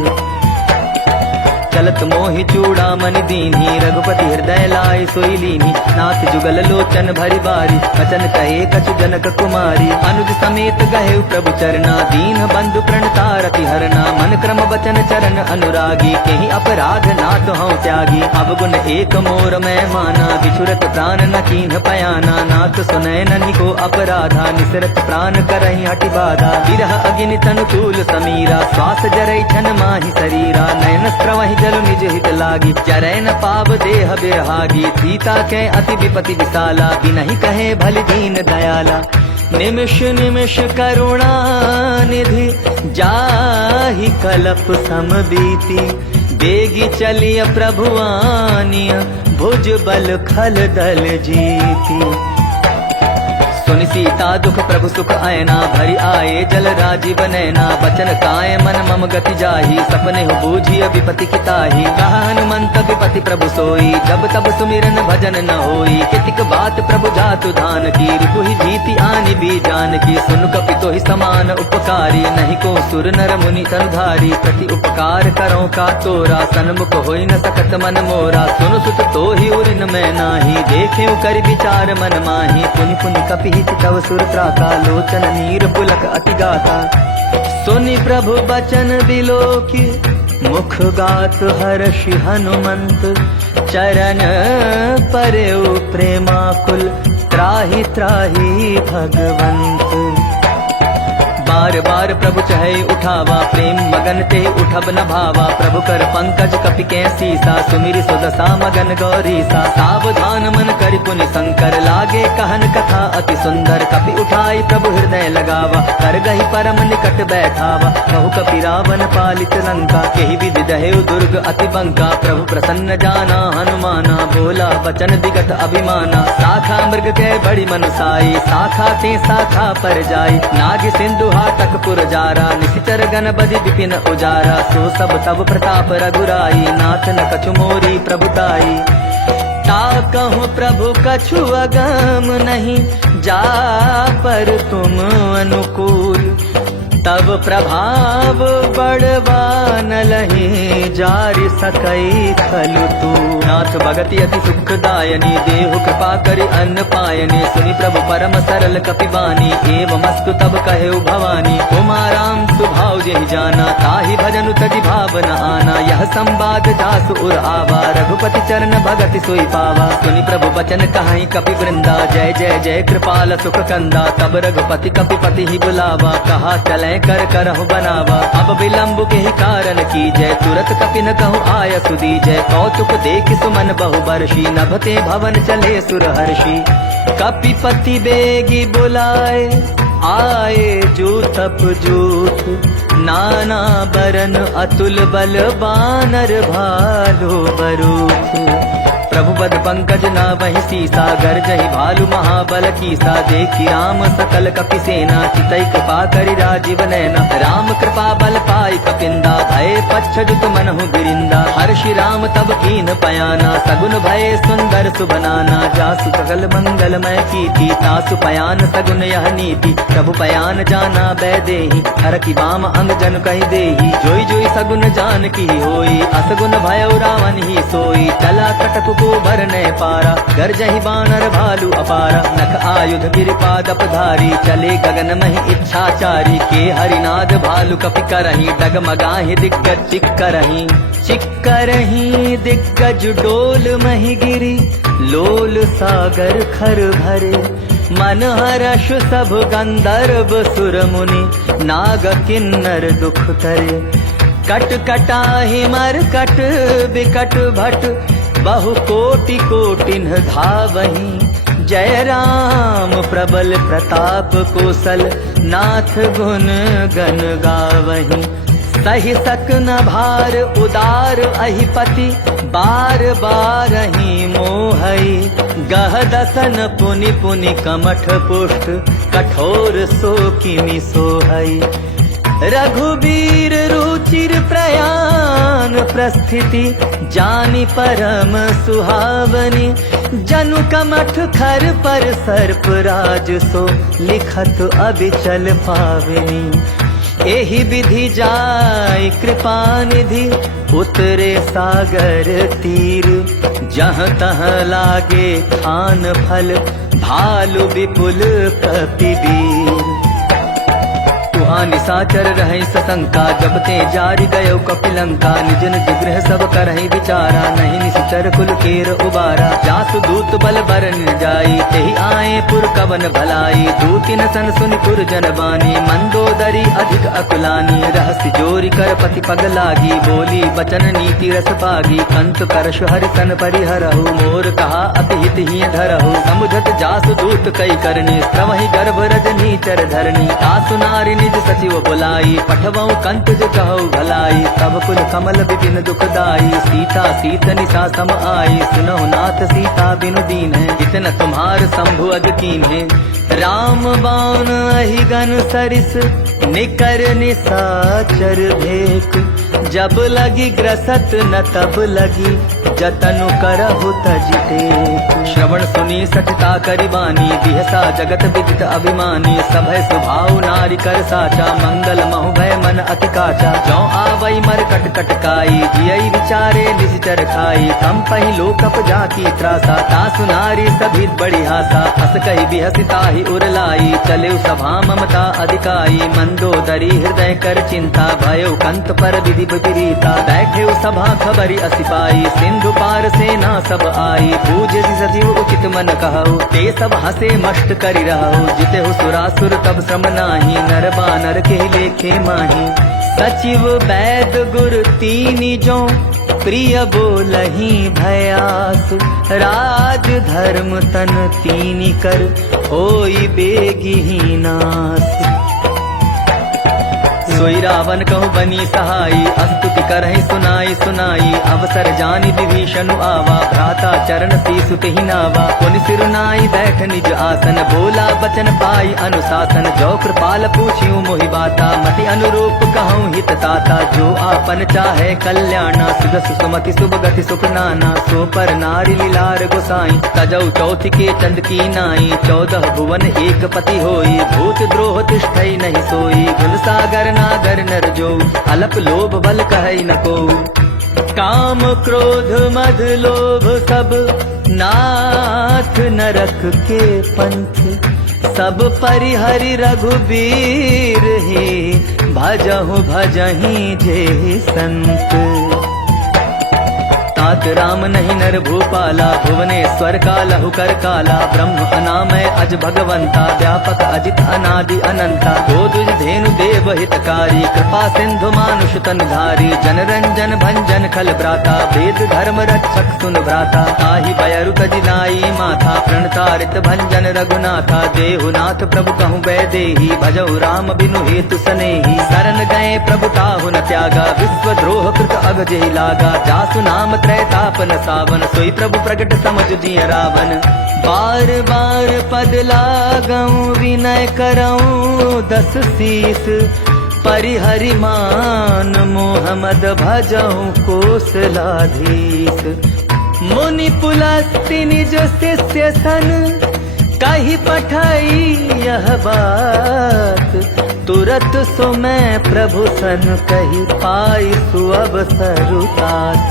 चलत मोहि चूड़ामणि दीन्ही, रघुपति हृदय लाय सोई लीन्ही। नाथ जुगल लोचन भरि बारी, वचन कहे कछु जनक कुमारी। अनुज समेत गहे प्रभु चरना, दीन बंधु प्रणतारति हरना। मन क्रम वचन चरण अनुरागी, केहि अपराध नाथ हऊँ त्यागी। अवगुण एक मोर मैं माना, बिछुरत प्राण न कीन्ह पयाना। नाथ सुनय ननि को अपराधा, निसरत प्राण करहि हठि बाधा। विरह अग्नि तनु तूल समीरा, श्वास जरै छन माहि शरीरा। नयन स्रवहि जल निज हित लागी, चरै न पाव देह बिरहागी। सीता के अति विपति विशाला, बिनहि कहे भलि दीन दयाला। निमिष निमिष करुणा निधि, जाहि कलप सम बीती। बेगी चलिय प्रभु आनिय, भुज बल खल दल जीती। सुनि सीता दुख प्रभु सुख आयना, भरि आए जल राजीव नैना। बचन काय मन मम गति जाहि, सपने हो बूझिय विपति की ताहि। कहा हनुमंत विपति प्रभु सोई, जब तब सुमिरन भजन न होई। कितिक बात प्रभु जातु धान की, रिपुहि जीति आनि भी जान की। सुन कपि तोहि समान उपकारी, नहीं को सुर नर मुनि तनुधारी। प्रति उपकार करो का तोरा, सन्मुख होई न सकत मन मोरा। सुन सुत तोहि उरिन मैं नाही, देखेउ कर विचार मन माही। पुनि पुनि कपि तव सुर त्राता, लोचन नीर पुलक अति गाता। सुनि प्रभु बचन बिलोकी, मुख गात हर्षि हनुमंत। चरण परेउ प्रेमाकुल, त्राहि त्राहि भगवंत। बार बार प्रभु चहे उठावा, प्रेम मगन ते उठब न भावा। प्रभु कर पंकज कपि के सीसा, सुमिरि सुदशा मगन गौरीसा। सावधान मन करि पुनि शंकर, लागे कहन कथा अति सुंदर। कपि उठाई प्रभु हृदय लगावा, कर गहि परम निकट बैठावा। कहु कपि रावण पालित लंका, केहि विधि दहेउ दुर्ग अति बंका। प्रभु प्रसन्न जाना हनुमाना, बोला वचन विगत अभिमाना। शाखा मृग के बड़ी मनसाई, शाखा ते शाखा पर जाई। नाग सिंधु तक पुरजारा, निशिचर गण बदि विपिन उजारा। सो सब तब प्रताप रघुराई, नाथ न कछु मोरी प्रभुताई। ताकहु प्रभु कछु अगम नहीं, जा पर तुम अनुकूल। तब प्रभाव बड़वान लही जारि सकई खलु तू। नाथ भगति अति सुखदायनी देहु कृपा करि अन्न पायनी। सुनि प्रभु परम सरल कपिबानी एवमस्तु तब कहेउ भवानी। उमा राम सुभाव जेहि जाना ताहि भजनु तजि भावन आना। यह संवाद जासु उर आवा रघुपति चरण भगति सोई पावा। सुनि प्रभु बचन कहाई कपि वृंदा जय जय जय कृपाल सुख कंदा। तब रघुपति कपिपति ही बुलावा कहा चले कर करहु बनावा। अब विलंब के ही कारण की जय तुरत कपि न कहु आय सुदी जय। कौतुक देख सुमन बहु बरसी नभते भवन चले सुर हर्षि। कपिपति बेगी बुलाए आए जूथप जूथ। नाना बरन अतुल बल बानर भालु बरूथ। प्रभु बद पंकज नावहि सीसा गर्जहि भालु महाबल कीसा। देखि राम सकल कपि सेना चितई कृपा करि राजीव नैना। राम कृपा बल पाई कपिंदा भय पच्छजुत मनहु गिरिंदा। हर्षि राम तब कीन पयाना सगुन भय सुंदर सुबनाना। जासु सकल मंगलमय कीर्ति तासु पयान सगुन यह नीति। प्रभु पयान जाना बैदेहि हर की बाम अंग जन कहि देहि। जोई जोई सगुन जान की होई असगुन भय रावण ही सोई। चला कटक को भरने पारा गर्जहि बानर भालु अपारा। नख आयुध गिरिपादप धारी चले गगन महि इच्छाचारी। के हरिनाद भालु कपि करहि डगमगाहि दिग्गज चिक्करहि। चिक्करहि दिग्गज डोल महि गिरि लोल सागर खर भरे। मन हर्ष सब गंधर्व सुर मुनि नाग किन्नर दुख तरे। कट कटाहि मर कट बिकट भट बहु कोटि कोटिन धावहि। जय राम प्रबल प्रताप कौशल नाथ गुण गण गावहि। सहि सक न भार उदार अहिपति बार बार ही मोहई। गह दसन पुनि पुनि कमठ पुष्ट कठोर सो किमि सोहई। रघुबीर रुचिर प्रयान प्रस्थिति जानि परम सुहावनी। जनु कमठ खर पर सर्प राज सो लिखत अबिचल पावनी। एहि विधि जाय कृपा निधि उतरे सागर तीर। जहाँ तहाँ लागे खान फल भालु विपुल कपिवीर। निशाचर रहे सशंका जब ते जारी गयो कपिलंका। निज निज गृह सब करहि विचारा नहीं निश्चर कुल केर उबारा। जासु दूत बल बरन जाई तेहि आए पुर कवन भलाई। दूतिन सन सुनि पुर जन बानी मंदोदरी अधिक अकुलानी। रहस्य जोरी कर पति पग लागी बोली बचन नीति रस पागी। कंत करश हरि सन परिहरहु मोर कहा अति हित ही धरहु। समुझत जासु दूत कई करनी प्रवहि गर्भ रजनी चर धरनी। तासु नारी निज सचिव बुलाई पठवऊ कंत जो कहऊ भलाई। तब कुल कमल विपिन दुखदाई सीता सीत निशा सम आई। सुनहु नाथ सीता बिनु दीन है जितन तुम्हार शंभु अग कीन है। राम बाण अहिगन सरिस निकर निशाचर भेक। जब लगी ग्रसत न तब लगी जतनु करहु तज टेक। श्रवण सुनी सठता करिबानी दिहसा जगत विदित अभिमानी। सभय स्वभाव नारी कर साचा मंगल महु भय मन अति काचा। जौ आवई मर कट कटकाई जियई विचारे निश्चर खाई। कम पही लोकप जाकी त्रासा तासु नारी सभी बड़ी हासा। हस कही बिहसिता ही उरलाई चले सभा ममता अधिकाई। मंदोदरी हृदय कर चिंता भयो कंत पर विधि विपरीता। बैठे सभा खबरी असिपाई सिंधु पार सेना सब आई। पूज्य सचिव उचित मन कहु ते सब हसे मष्ट करि रहु। जिते हो सुरासुर तब श्रम नाही नर बानर के लेखे माही। सचिव वैद गुर तीनि जो प्रिय बोलहि भयासु। राज धर्म तन तीनि कर होई बेगी नास। सोई रावण कहु बनी सहाई अस्तुति करहि सुनाई सुनाई। अवसर जानि विभीषण आवा भ्राता चरण सीसु तेहि नावा। पुनि सिरुनाई बैठ निज आसन बोला बचन पाई अनुशासन। जो कृपाल पूछियो मोहि बाता मति अनुरूप कहूँ हित ताता। जो आपन चाहे कल्याणा सुजस सुमति शुभ गति सुख नाना। सो पर नारी लीलार गोसाई तजौ चौथि के चंद की नाई। 14 भुवन एक पति होई भूत द्रोह तिष्ठई नहीं सोई। गुण सागर ना सागर नर जो, अलप लोभ बल कहै न को। काम क्रोध मद लोभ सब नाथ नरक के पंथ, सब परिहरि रघुबीर ही, भजहु भजहि जे संत। तात राम नहीं नर भूपाला, भुवनेश्वर का लहु कर काला। ब्रह्म अनामय अज भगवंता, व्यापक अजित अनादि अनंता। गोदुज धेनु देव हितकारी, कृपा सिंधु मानुष तन धारी। जनरंजन भंजन खल भ्राता, वेद धर्म रक्षक सुन भ्राता। ताहि बयरु तजिलाई माथा, प्रणतारित भंजन रघुनाथा। देहुनाथ प्रभु कहूँ वैदेही, भजऊ राम बिनु हेतु सनेही। शरण गए प्रभु ताहु न त्यागा, विश्वद्रोह कृत अग जेहि लागा। जासु नाम तापन सावन, सोई प्रभु प्रगट समझ दिए रावण। बार बार पद लागऊं, विनय करऊं दस शीस। परिहरि मान मोहम्मद, भजऊं कोसलाधीश। मुनि पुलस्ति निज शिष्य सन, कही पठाई यह बात। तुरत सो मैं प्रभु सन, कही पाई सुअवसर तात।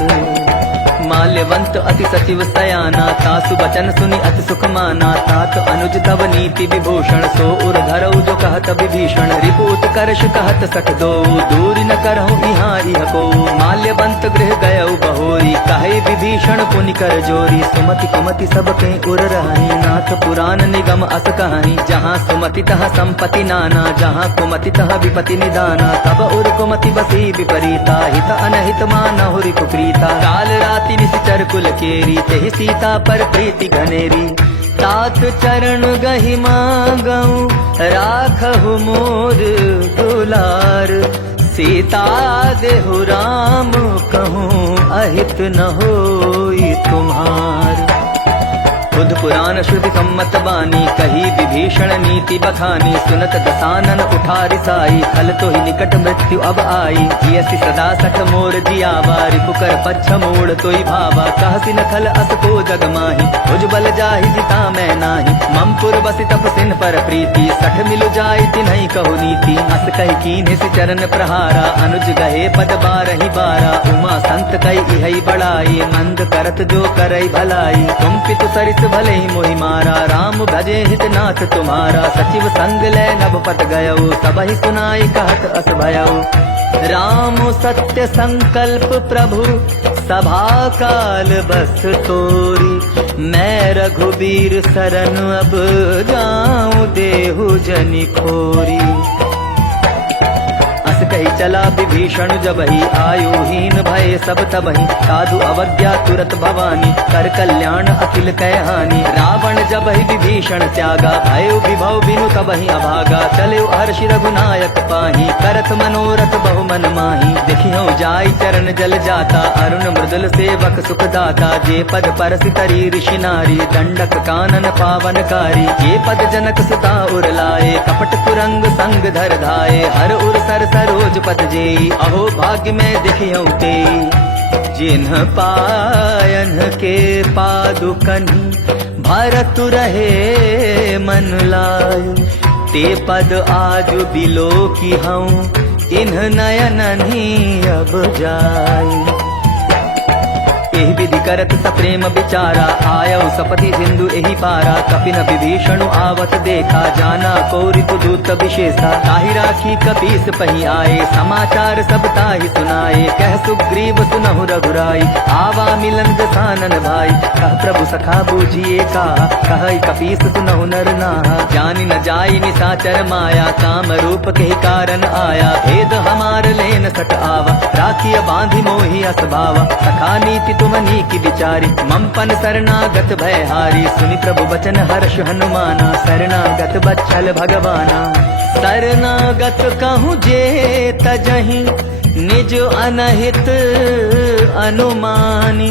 माल्यवंत अति सचिव सयाना, तासु बचन सुनि अति सुख माना। तात अनुज तव नीति विभूषण, सो उर धरऊ जो कहत विभीषण। रिपुत करश कहत सठ दो, दूर न करहु इहाँ इह को। माल्यवंत गृह गयऊ बहोरी, कहे विभीषण पुनि कर जोरी। सुमति कुमति सब के उर रहनी, नाथ पुराण निगम अस कहानी। जहाँ सुमति तहाँ संपत्ति नाना, जहाँ कुमति तहाँ विपति निदाना। तब उर कुमति बसी विपरीता, हित अनहित मानहु रिपु प्रीता। काल राति निश्चर कुल केरी, तेहि सीता पर प्रीति घनेरी। तात चरण गहि मांगऊं, राखहु मोर दुलार। सीता देहु राम कहूँ, अहित न होई तुम्हार। बुध पुराण श्रुति सम्मत बानी, कही विभीषण नीति बखानी। सुनत दसानन उठारि साई, खल तो ही निकट मृत्यु अब आई। जियसि सदा सठ मोर जियावा, रिपुकर पच्छ मोड़ तोई भावा। कहसि न खल अस को जग माही, भुजबल जाहि जिता मैं नाही। ममपुर बसि तप सिन पर प्रीति, सठ मिलु जाई तिन्हई कहु नीति। अस कहि कीन्हि सि चरण प्रहारा, अनुज गहे पद बारहि बारा। उमा संत कई इहई बड़ाई, मंद करत जो करई भलाई। तुम पितु सरिस भले ही मोहि मारा, राम भजे हित नाथ तुम्हारा। सचिव संग ले नभ पत गयऊ, सबहि सुनाई कहत अस भयऊ। राम सत्य संकल्प प्रभु, सभा काल बस तोरी। मैं रघुबीर शरण अब जाऊं, देहु जनि खोरी। कही चला विभीषण जबहि, आयुहीन भय सब तबहि। साधु अवज्ञा तुरत भवानी, कर कल्याण अखिल कै हानि। रावण जबहि विभीषण त्यागा, भयो विभव बिनु तबहि अभागा। चले हर्षि रघुनायक पाही, करत मनोरथ बहु मन माही। देखियो जाई चरण जल जाता, अरुण मृदुल सेवक सुख दाता। जे पद परसि तरी ऋषि नारी, दंडक कानन पावनकारी। जे पद जनक सुता उर लाए, कपट कुरंग संग धर धाये। हर उर सर सरोज पद जेई, अहो भाग्य में देखियो ते। जिन्ह पायन के पादुकन, भरत रहे मन लाय। ते पद आज बिलो की हूँ, इन्ह नयन ही अब जाय। एहि विधि करत सप्रेम विचारा, आयऊ सपति सिंधु एहि पारा। कपिन विभीषण आवत देखा, जाना को रिपुदूत विशेषा। ताहि राखी कपीस पही आए, समाचार सब ताहि सुनाए। कह सुग्रीव सुनहु रघुराई, आवा मिलन दसानन भाई। कह प्रभु सखा बूझिए कहा, कह कपीस सुनहु नर नाहा। जानि न जाई निशाचर माया, काम रूप के कारण आया। भेद हमार लेन सट आवा, राखिय बांधि मोहि असभावा। सखा नीति तुमनी की विचारी, ममपन शरणागत भयहारी। सुनि प्रभु बचन हर्ष हनुमाना, शरणागत बच्छल भगवाना। शरणागत कहूँ जे तजहि, निज अनहित अनुमानी।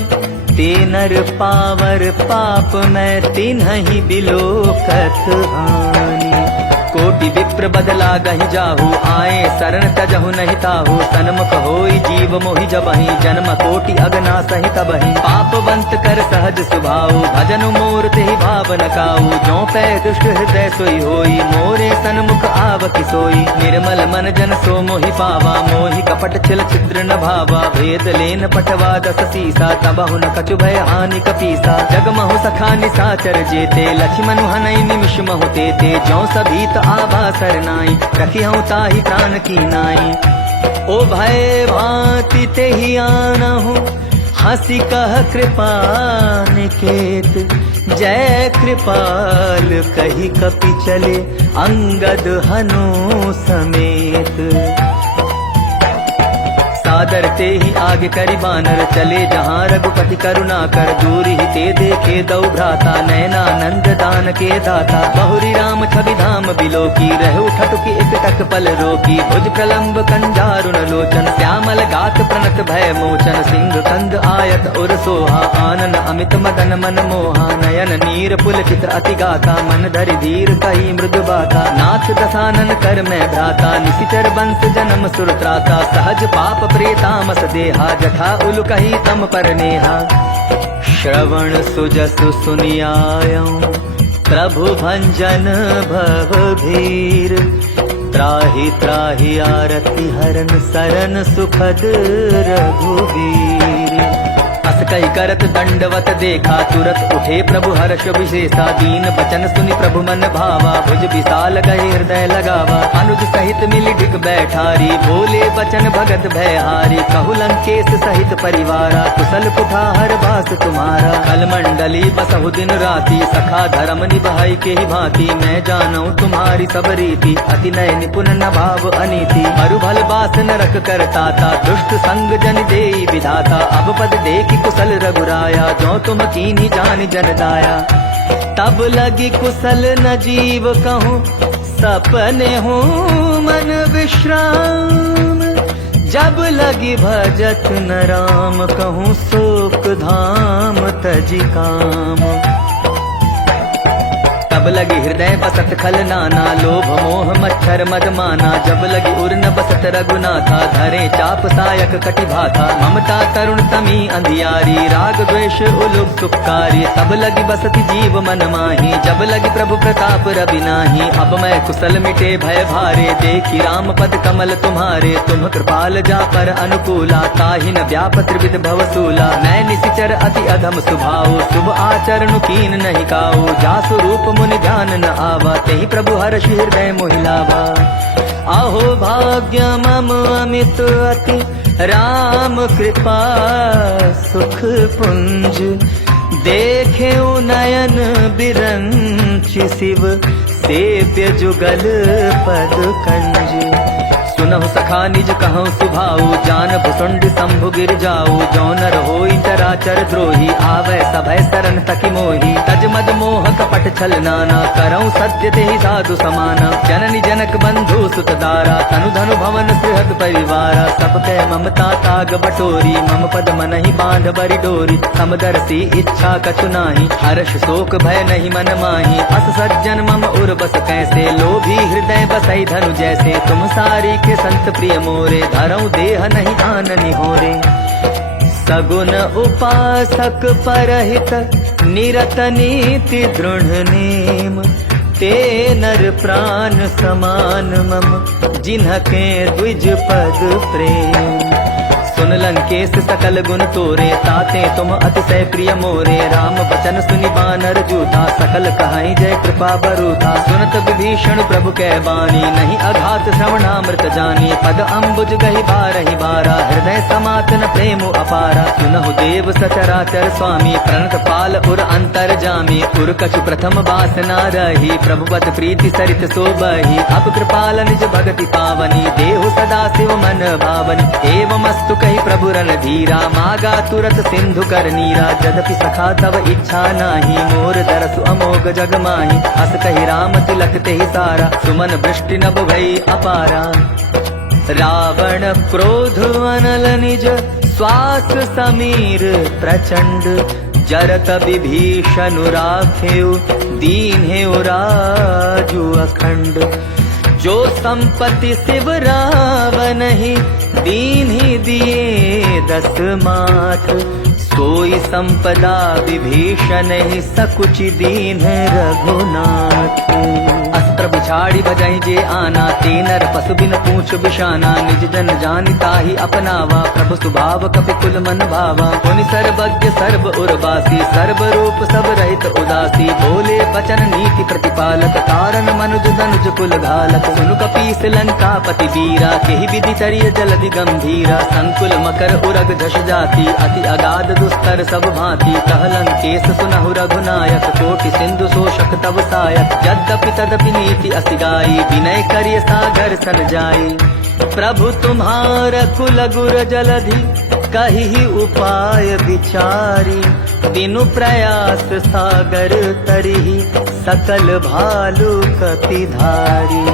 ते नर पावर पाप मैं तिन्हि बिलोकत हानि। कोट अति विप्र बदला गहि जाहु, आए शरण तजहु नहीं ताहु। सन्मुख होई जीव मोहि जबहि, जन्म कोटि अगना सहित बहि। पापवंत कर सहज सुभाऊ, भजन मोर तेहि भाव न काऊ। जो पै दुष्ट हृदय सोई होई, मोरे सन्मुख आवति सोई। निर्मल मन जन सो मोहि पावा, मोहि कपट छल छिद्र न भावा। भेद लेन पटवा दस सीसा, तबहु न कछु भय हानि कपीसा। जगमहु सखा निसाचर जेते, लक्ष्मण हनई निमिष महु तेते। ज्यों सभीत आभा सरनाई, रखिहउँ ताहि प्राण की नाई। ओ भय भांति तेहि आनहु, हंसी कह कृपा निकेत। जय कृपाल कही कपि चले, अंगद हनु समेत। सादर ते ही आगे करि बानर, चले जहाँ रघुपति करुणा कर। दूरी ही ते देखे दौ भ्राता, नयनानंद दान के दाता। बहुरी राम छवि धाम बिलोकी, रहु ठटुकी एक टक पल रोकी। भुज प्रलंब कंजारुण लोचन, श्यामल गात प्रणत भय मोचन। सिंह कंद आयत उर सोहा, आनन अमित मदन मन मोहा। नयन नीर पुलकित अति गाता, मन धरि धीर कही मृदु बाता। नाथ दसानन कर मैं भ्राता, निशिचर वंश जन्म सुर त्राता। सहज पाप प्रेतामस देहा, जथा उलु कही तम पर नेहा। श्रवण सुजसु सुनियायऊं, प्रभु भंजन भव भीर। त्राहि त्राहि आरति हरन, सरन सुखद रघुवीर। अस कही करत दंडवत देखा, तुरत उठे प्रभु हर्ष विशेषा। दीन बचन सुनि प्रभु मन भावा, भुज विशाल गए हृदय लगावा। अनुज सहित मिली ढिग बैठारी, बोले बचन भगत भयहारी। कहु लंकेश सहित परिवारा, कुशल कुठार बास तुम्हारा। कल मंडली बसहु दिन राति, सखा धर्म निभाई के ही भांति। मैं जानऊ तुम्हारी सब रीति, अति नय निपुण न भाव अनीति। मरु भल बास नरक करताता, दुष्ट संग जन देई विधाता। अब पद देखि कुशल रघुराया, जो तुम कीन्ही जानि जन दाया। तब लगी कुशल न जीव कहूँ, सपने हूँ मन विश्राम। जब लगी भजत न राम कहूँ, शोक धाम तजि काम। तब लगी हृदय बसत खल नाना, लोभ मोह मच्छर मद माना। जब लगी उर न बसत रघुनाथा, धरे चाप सायक कटि भाथा। ममता तरुण तमी अंधियारी, राग द्वेष उलुक सुखकारी। तब लगी बसति जीव मन माही, जब लगी प्रभु प्रताप रवि नाही। अब मैं कुशल मिटे भय भारे, देखी राम पद कमल तुम्हारे। तुम कृपाल जा पर अनुकूला, ताहि न व्याप त्रिविध भवसूला। मैं निशिचर अति अधम सुभाऊ, शुभ आचरण कीन नहीं काऊ। जासु रूप मुनि ध्यान न आवा, तेहि प्रभु हर्षि हृदय मोहि लावा। आहो भाग्य मम अमित अति, राम कृपा सुख पुंज। देखे नयन बिरंचि, शिव सेव्य जुगल पद कंज। सुनहु सखा निज कहूँ सुभाऊ, जान भुसुंड शंभु गिर जाऊ। जो नर होई चराचर द्रोही, आवे सभय सरन तकि मोही। तज मद मोह कपट छल नाना, करऊँ सत्य तेहि साधु समाना। जननी जनक बंधु सुत दारा, तनु धनु भवन सुहृद परिवारा। सब कह ममता ताग बटोरी, मम पद मनहि बांध बरि डोरी। समदर्शी इच्छा कछु नाही, हर्ष शोक भय नहीं मन माही। अस सज्जन मम उर बस कैसे, लोभी हृदय बसई धनु जैसे। तुम सारी के संत प्रिय मोरे, धरऊँ देह नहीं आननि होरे। सगुन उपासक परहित, निरत नीति दृढ़ नेम। ते नर प्राण समान मम, जिन्हके द्विज पद प्रेम। सुन लंकेश सकल गुण तोरे, ताते तुम अतिशय प्रिय मोरे। राम बचन सुनि बानर जूथा, सकल कहाई जय कृपा बरूथा। सुनत विभीषण प्रभु कै बानी, नहीं अघात श्रवणामृत जानी। पद अम्बुज गहि बारहि बारा, हृदय समात न प्रेम अपारा। सुनहु देव सचराचर स्वामी, प्रणत पाल उर अंतर जामी। उर कछु प्रथम बास न रही, प्रभुपत प्रीति सरित सोबही। अब कृपाल निज भगति पावनी, देहु सदा शिव मन भावनी। एवं अस्तु कही प्रभु रणधीरा, मागा तुरत सिंधु कर नीरा। यद्यपि सखा तव इच्छा नाही, मोर दरसु अमोघ जग माही। अस कही राम तिलक तेहि सारा, सुमन वृष्टि नभ भई अपारा। रावण क्रोध अनल निज, श्वास समीर प्रचंड। जरत विभीषण राखेउ, दीन्हेउ राजु अखंड। जो संपत्ति शिव रावण ही दीन ही दिए 10 माथ, सोई संपदा विभीषण ही सकुचि दीन रघुनाथ। अस्त्र बिछाड़ी बजहि जे आना, ते नर पशु बिन पूछ बिशाना। निज जन जानिता ही अपनावा, प्रभु स्वभाव कपि कुल मन भावा। मुनि सर्वज्ञ सर्व उर्वासी, सर्व रूप सब रहित उदासी। बोले बचन नीति प्रतिपालक, कारण मनुज धनुज कुल घालक। सुनु कपीस लंकापति वीरा, केहि विधि तरिय जलधि गंभीरा। संकुल मकर उरग झष जाति, अति अगाध दुस्तर सब भांति। कह लंकेश सुनहु रघुनायक, कोटि सिंधु शोषक तब सायक। यद्यपि तदपि नीति असि गाई, विनय करिय सागर सन जाई। प्रभु तुम्हार कुल गुर जलधि, कहि उपाय विचारी। बिनु प्रयास सागर तरिहि, सकल भालु कपि धारी।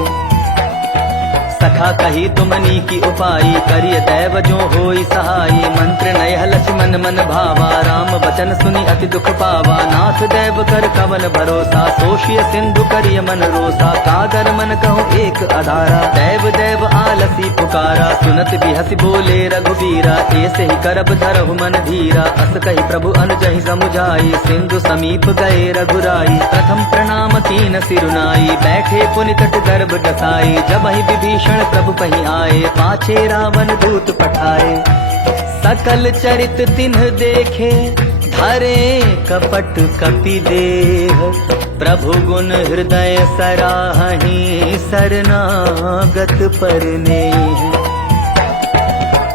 सखा कही तुमनी की उपाई, करिय दैव जो होई सहाई। मंत्र नयह लक्ष्मण मन भावा, राम वचन सुनि अति दुख पावा। नाथ दैव कर कवन भरोसा, सोषिय सिंधु करिय मन रोसा। कागर मन कहूँ एक अधारा, दैव दैव आलसी पुकारा। सुनत बिहसि बोले रघुबीरा, ऐसे ही करब धरहु मन धीरा। अस कही प्रभु अनुजहि समुझाई, सिंधु समीप गए रघुराई। प्रथम प्रणाम कीन सिरुनाई, बैठे पुनि तट गर्भ डसाई। जब ही विभीषण प्रभु पही आए, पाछे रावण दूत पठाए। सकल चरित तिन्ह देखे, धरे कपट कपि देह। प्रभु गुण हृदय सराहि, शरणागत परनेह।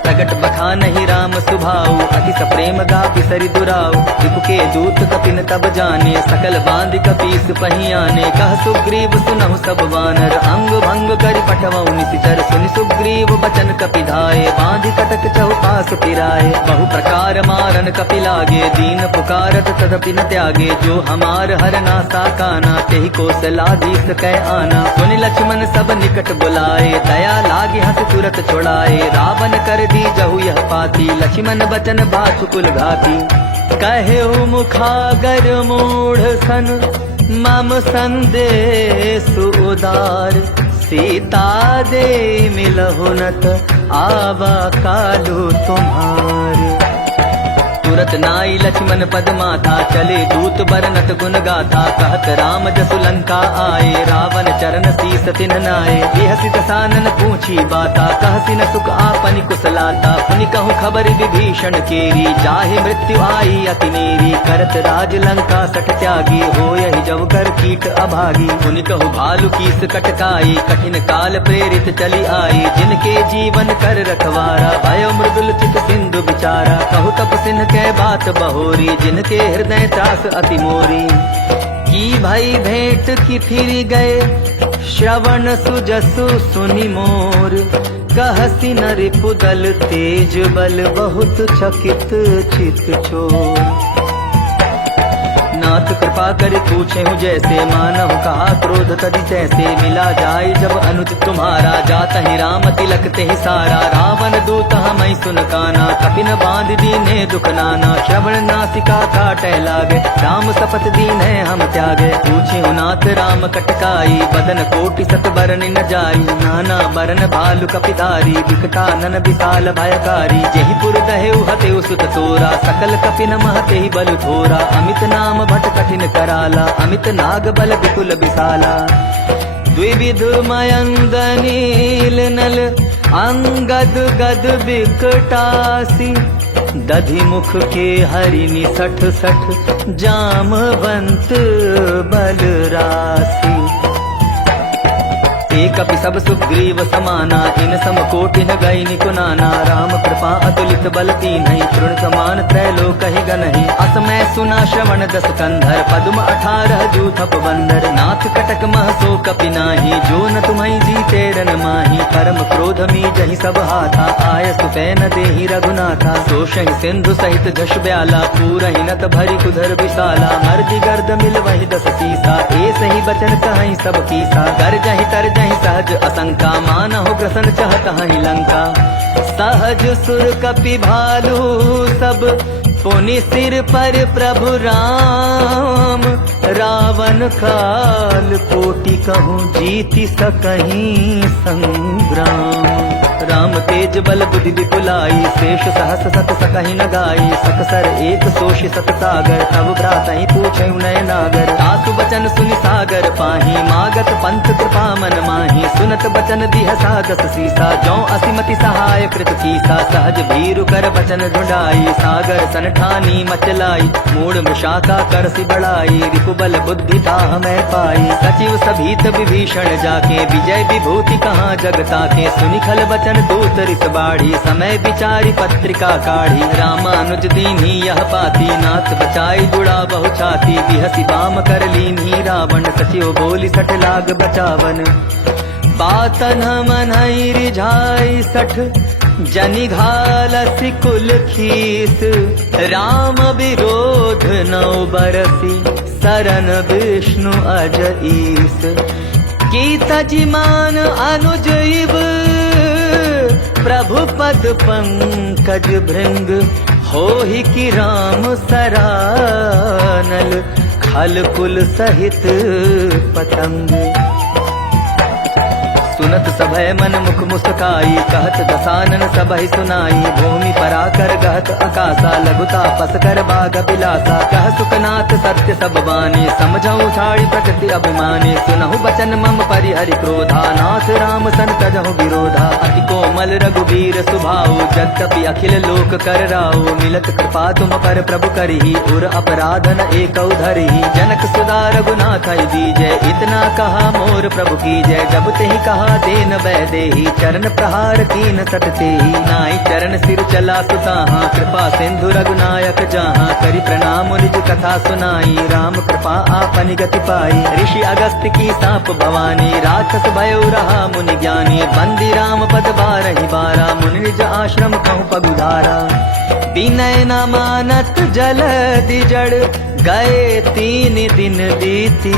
प्रगट बखानहि राम सुभाऊ, अति सप्रेम गापि सरि दुराऊ। रिपु के दूत कपिन तब जाने, सकल बांधि कपीस पही आने। कह सुग्रीव सुनहु सब वानर, अंग भंग करि पठवऊ निशिचर। सुनि सुग्रीव बचन कपि धाये, बांधि कटक चहुपास फिराए। बहु प्रकार मारन कपि लागे, दीन पुकारत तदपि न त्यागे। जो हमार हरना साकाना, तेहि कौशलाधीश कै आना। सुनि लक्ष्मण सब निकट बुलाए, दया लागे हंस तुरत छुड़ाए। रावण कर दी जहु यह पाती, लक्ष्मण बचन बात कुल घाती। कहेउ मुखागर मूढ़ सन, मम संदेश उदार। सीता दे मिलहु नत, आवा कालु तुम्हार। तुरत नाई लक्ष्मण पद माथा, चले दूत बरनत गुण गाथा। कहत राम जसु लंका आए, रावण चरण सीस तिन्ह नाए। बिहसि दसानन पूछी बाता, कहसि न सुख आपनि कुशलाता। पुनि कहूँ खबर विभीषण केरी, जाहि मृत्यु आई अति नेरी। करत राज लंका सठ त्यागी, होयहि जब कर कीट अभागी। पुनि कहूँ भालु कीस कटकाई, कठिन काल प्रेरित चली आई। जिनके जीवन कर रखवारा, भयो मृदुल चित सिंधु बिचारा। कहु तप सिन्ह के बात बहोरी, जिनके हृदय त्रास अति मोरी। की भई भेंट की फिर गए, श्रवण सुजसु सुनि मोर। कहसि न रिपुदल तेज बल, बहुत चकित चित चोर। नाथ कृपा कर पूछे हूँ जैसे, मानहु कहा क्रोध तदि तैसे। मिला जाय जब अनुज तुम्हारा, जात ही राम तिलक तेहि सारा। रावण दूत हमहि सुन काना, कपिन बांध दीने दुख नाना। श्रवण नासिका काटै लागे, राम शपथ दीने हम त्यागे। पूछे हूँ नाथ राम कटकाई, बदन कोटि सत बरन न जाई। नाना बरन भालु कपिधारी, विकटानन विशाल भयकारी। जेहि पुर दहेउ हतेउ सुत तोरा, सकल कपिन महतेहि बल थोरा। अमित नाम भट कठिन कराला, अमित नाग बल विपुल विशाला। द्विविध मयंद नील नल, अंगद गद विकटासी। दधि मुख के हरिनि सठ सठ, जामवंत बल राशि। एक कपि सब सुग्रीव समाना, इन सम कोटि न गई निकुनाना। राम कृपा अतुलित बल तीन्हि, तृण समान त्रैलोक ही गनहि। असमय सुना श्रवण दस कंधर, पद्म 18 जूथप बंदर। नाथ कटक महसो कपि नाही, जो न तुम्हि जीते रन माही। परम क्रोध मी जहि सब हाथा, आय सुपै न देहि रघुनाथा। सोषहि सिंधु सहित झष ब्याला, पूरहि नत भरि कुधर विशाला। मर्दि गर्द मिल वहि 10 सीसा, ऐसे ही बचन कहहि सब कीसा। गर्जहि तरजहि सहज असंका, मानहु ग्रसन चहत हहि लंका। सहज सुर कपि भालू सब, पुनि सिर पर प्रभु राम, रावण काल कोटि कहूँ जीति सकहीं संग्राम। राम तेज बल बुद्धि विपुलाई, शेष सहस सत सकहि न गाई। सकसर एक सोषि सत सागर, तब भ्रातहि पूछऊ नय नागर। तासु बचन सुनि सागर पाही, मागत पंथ कृपा मन माही। सुनत बचन दिह सागस सीसा, जौ असिमति सहाय कृत कीसा। सहज भीरु कर बचन ढूंढाई, सागर सन ठानी मचलाई। मूढ़ मुशाका कर सी बढ़ाई, रिपुबल बुद्धि ताह मैं पाई। सचिव सभीत विभीषण जाके, विजय विभूति कहाँ जगता के। सुनि खल बचन दूत रिस बाढ़ी, समय विचारी पत्रिका काढ़ी। रामानुज दीन्ही यह पाती, नाथ बचाई जुड़ा बहु छाती। बिहसी बाम कर लीन्ही रावण, सचिव बोली सठ लाग बचावन। बातन मनहि रिझाई सठ, जनि घालसि कुल खीस। राम विरोध नौ बरसी, सरन विष्णु अज ईस। कीत जिमान अनुज इब, प्रभु पद पंकज भृंग। होहि कि राम सरानल, खल कुल सहित पतंग। सुनत सभय मन मुख मुस्काई, कहत दसानन सबहि सुनाई। भूमि पराकर गहत आकाशा, लघुता पस कर बाग बिलासा। कह सुखनाथ सत्य सब बानी, समझऊ छाड़ी प्रकृति अभिमानी। सुनहु बचन मम परिहरि क्रोधा, नाथ राम सन तजहु विरोधा। अति कोमल रघुबीर सुभाऊ, यद्यपि अखिल लोक कर राऊ। मिलत कृपा तुम पर प्रभु करही, उर अपराधन एकौ धरही। जनक सुधा रघुनाथ दीजय, इतना कहा मोर प्रभु की जय। जब तेहि कहा देन वैदेही, चरण प्रहार कीन सटते ही। नाई चरण सिर चला सुताहा, कृपा सिंधु रघुनायक जहाँ। करि प्रणाम निज कथा सुनाई, राम कृपा आपनि गति पाई। ऋषि अगस्त्य की साप भवानी, राक्षस भयो रहा मुनि ज्ञानी। बंदी राम पद बारहि बारा, मुनि निज आश्रम कहूँ पगुधारा। विनय न मानत जलधि जड़, गए 3 दिन बीती।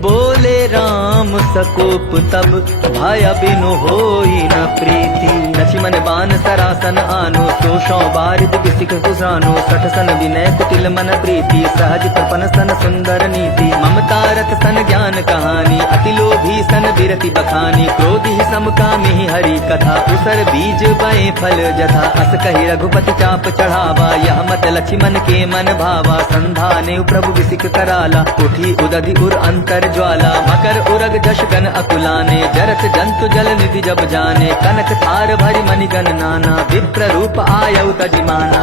बोले राम सकोप तब, भय बिनु होई न प्रीति। लक्ष्मण बान सरासन आनो, सोषौ बारिद बिसिक सुसानो। सठ सन विनय कुटिल मन प्रीति, सहज तपन सन सुंदर नीति। ममता रथ सन ज्ञान कहानी, अति लोभी सन बिरति बखानी। क्रोधि समकामि हरि कथा, उसर बीज बए फल जथा। अस कहि रघुपति चाप चढ़ावा, यह मत लक्ष्मण के मन भावा। संधाने प्रभु बिसिक कराला, उठी उदधि उर अंतर ज्वाला। मकर उरग जश गन अकुलाने, जरत जंतु जल निधि जब जाने। कनक थार भरि मणिगन नाना, विप्र रूप आयउ तजिमाना।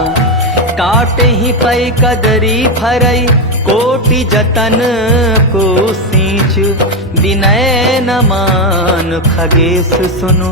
काटे ही पै कदरी फरई, कोटि जतन को सींच। विनय न मान खगेश सुनु,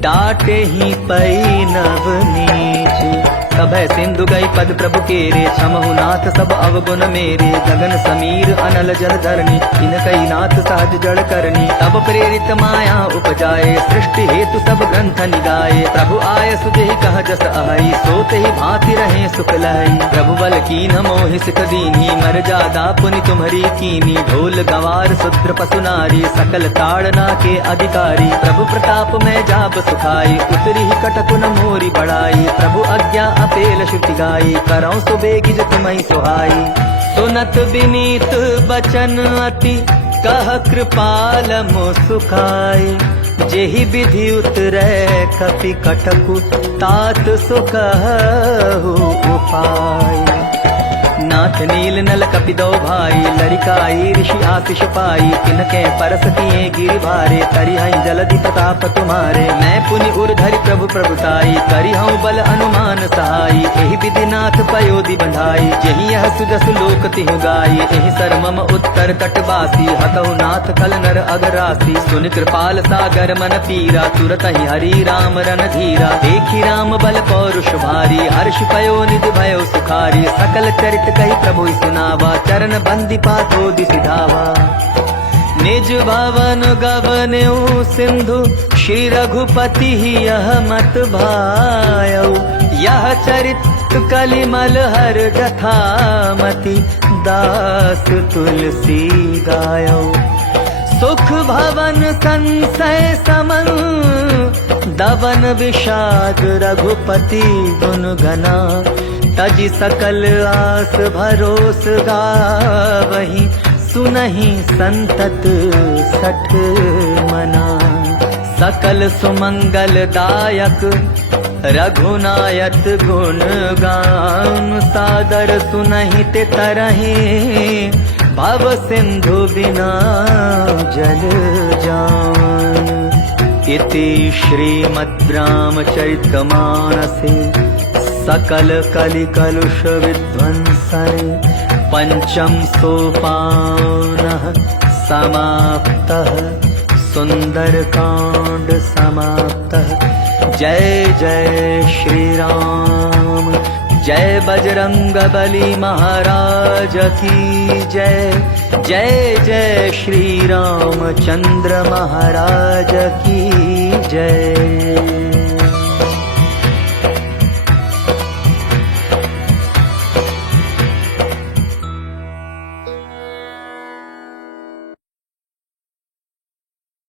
डाटे ही पै नव नीच। सभय सिंधु गई पद प्रभु केरे, क्षमहु नाथ सब अवगुण मेरे। गगन समीर अनल जल धरनी, इनकई नाथ सहज जड़ करनी। तब प्रेरित माया उपजाए, सृष्टि हेतु सब ग्रंथ निगाए। प्रभु आय सुजेहि कह जस आई, सोते ही भांति रहे सुख लाई। प्रभु बल कीन मोहि सिख दीनी, मर जादा पुनि तुम्हरी कीनी। ढोल गवार शूद्र पशु नारी, सकल ताड़ना के अधिकारी। प्रभु प्रताप में जाब सुखाई, उतरी ही कटकुन मोरी बढ़ाई। प्रभु आज्ञा पेल श्रुति गाई, करौं सुबेगी जो तुम्हि सुहाई। सुनत विनीत बचन अति, कह कृपाल मुसुखाई। जेहि विधि उतरै कपि कटकु, तात सो कहु उपाय। नाथ नील नल कपि दो भाई, लरिकाई ऋषि आशीष पाई। तिनके परस किए गिरि भारे, तरिहै जलधि प्रताप तुम्हारे। मैं पुनि उर धरि प्रभु प्रभुताई, करिहौं बल अनुमान सहाई। एहि विधि नाथ पयोधि बंधाई, जेहि यह सुजसु लोक तिहु गाई। एहि सर मम उत्तर तटवासी, हतहु नाथ कल नर अगरासी। सुनि कृपाल सागर मन पीरा, तुरत ही हरि राम रन धीरा। देखी राम बल पौरुष भारी, हर्ष पयो निधि भयो सुखारी। सकल चरित कही प्रभु सुनावा, चरण बंदी पाथो दिसि धावा। निज भवन गवन्यु सिंधु, श्री रघुपति ही यह मत भायौ। यह चरित कलिमल हर जथामति, दास तुलसी गायौ। सुख भवन संशय समन, दवन विषाद रघुपति गुण गना। तजी सकल आस भरोस गावही, सुनहि संतत सठ मना। सकल सुमंगल दायक रघुनायक गुण गान, सादर सुनहि ते तरहि भव सिंधु बिना जल जान। इति श्रीमद् रामचरितमानसे सकल कलि कलुष विध्वंसने पंचम सोपानः समाप्तः, सुंदरकांड समाप्तः। जय जय श्री राम, जय बजरंगबली महाराज की जय। जय जय श्री रामचंद्र महाराज की जय।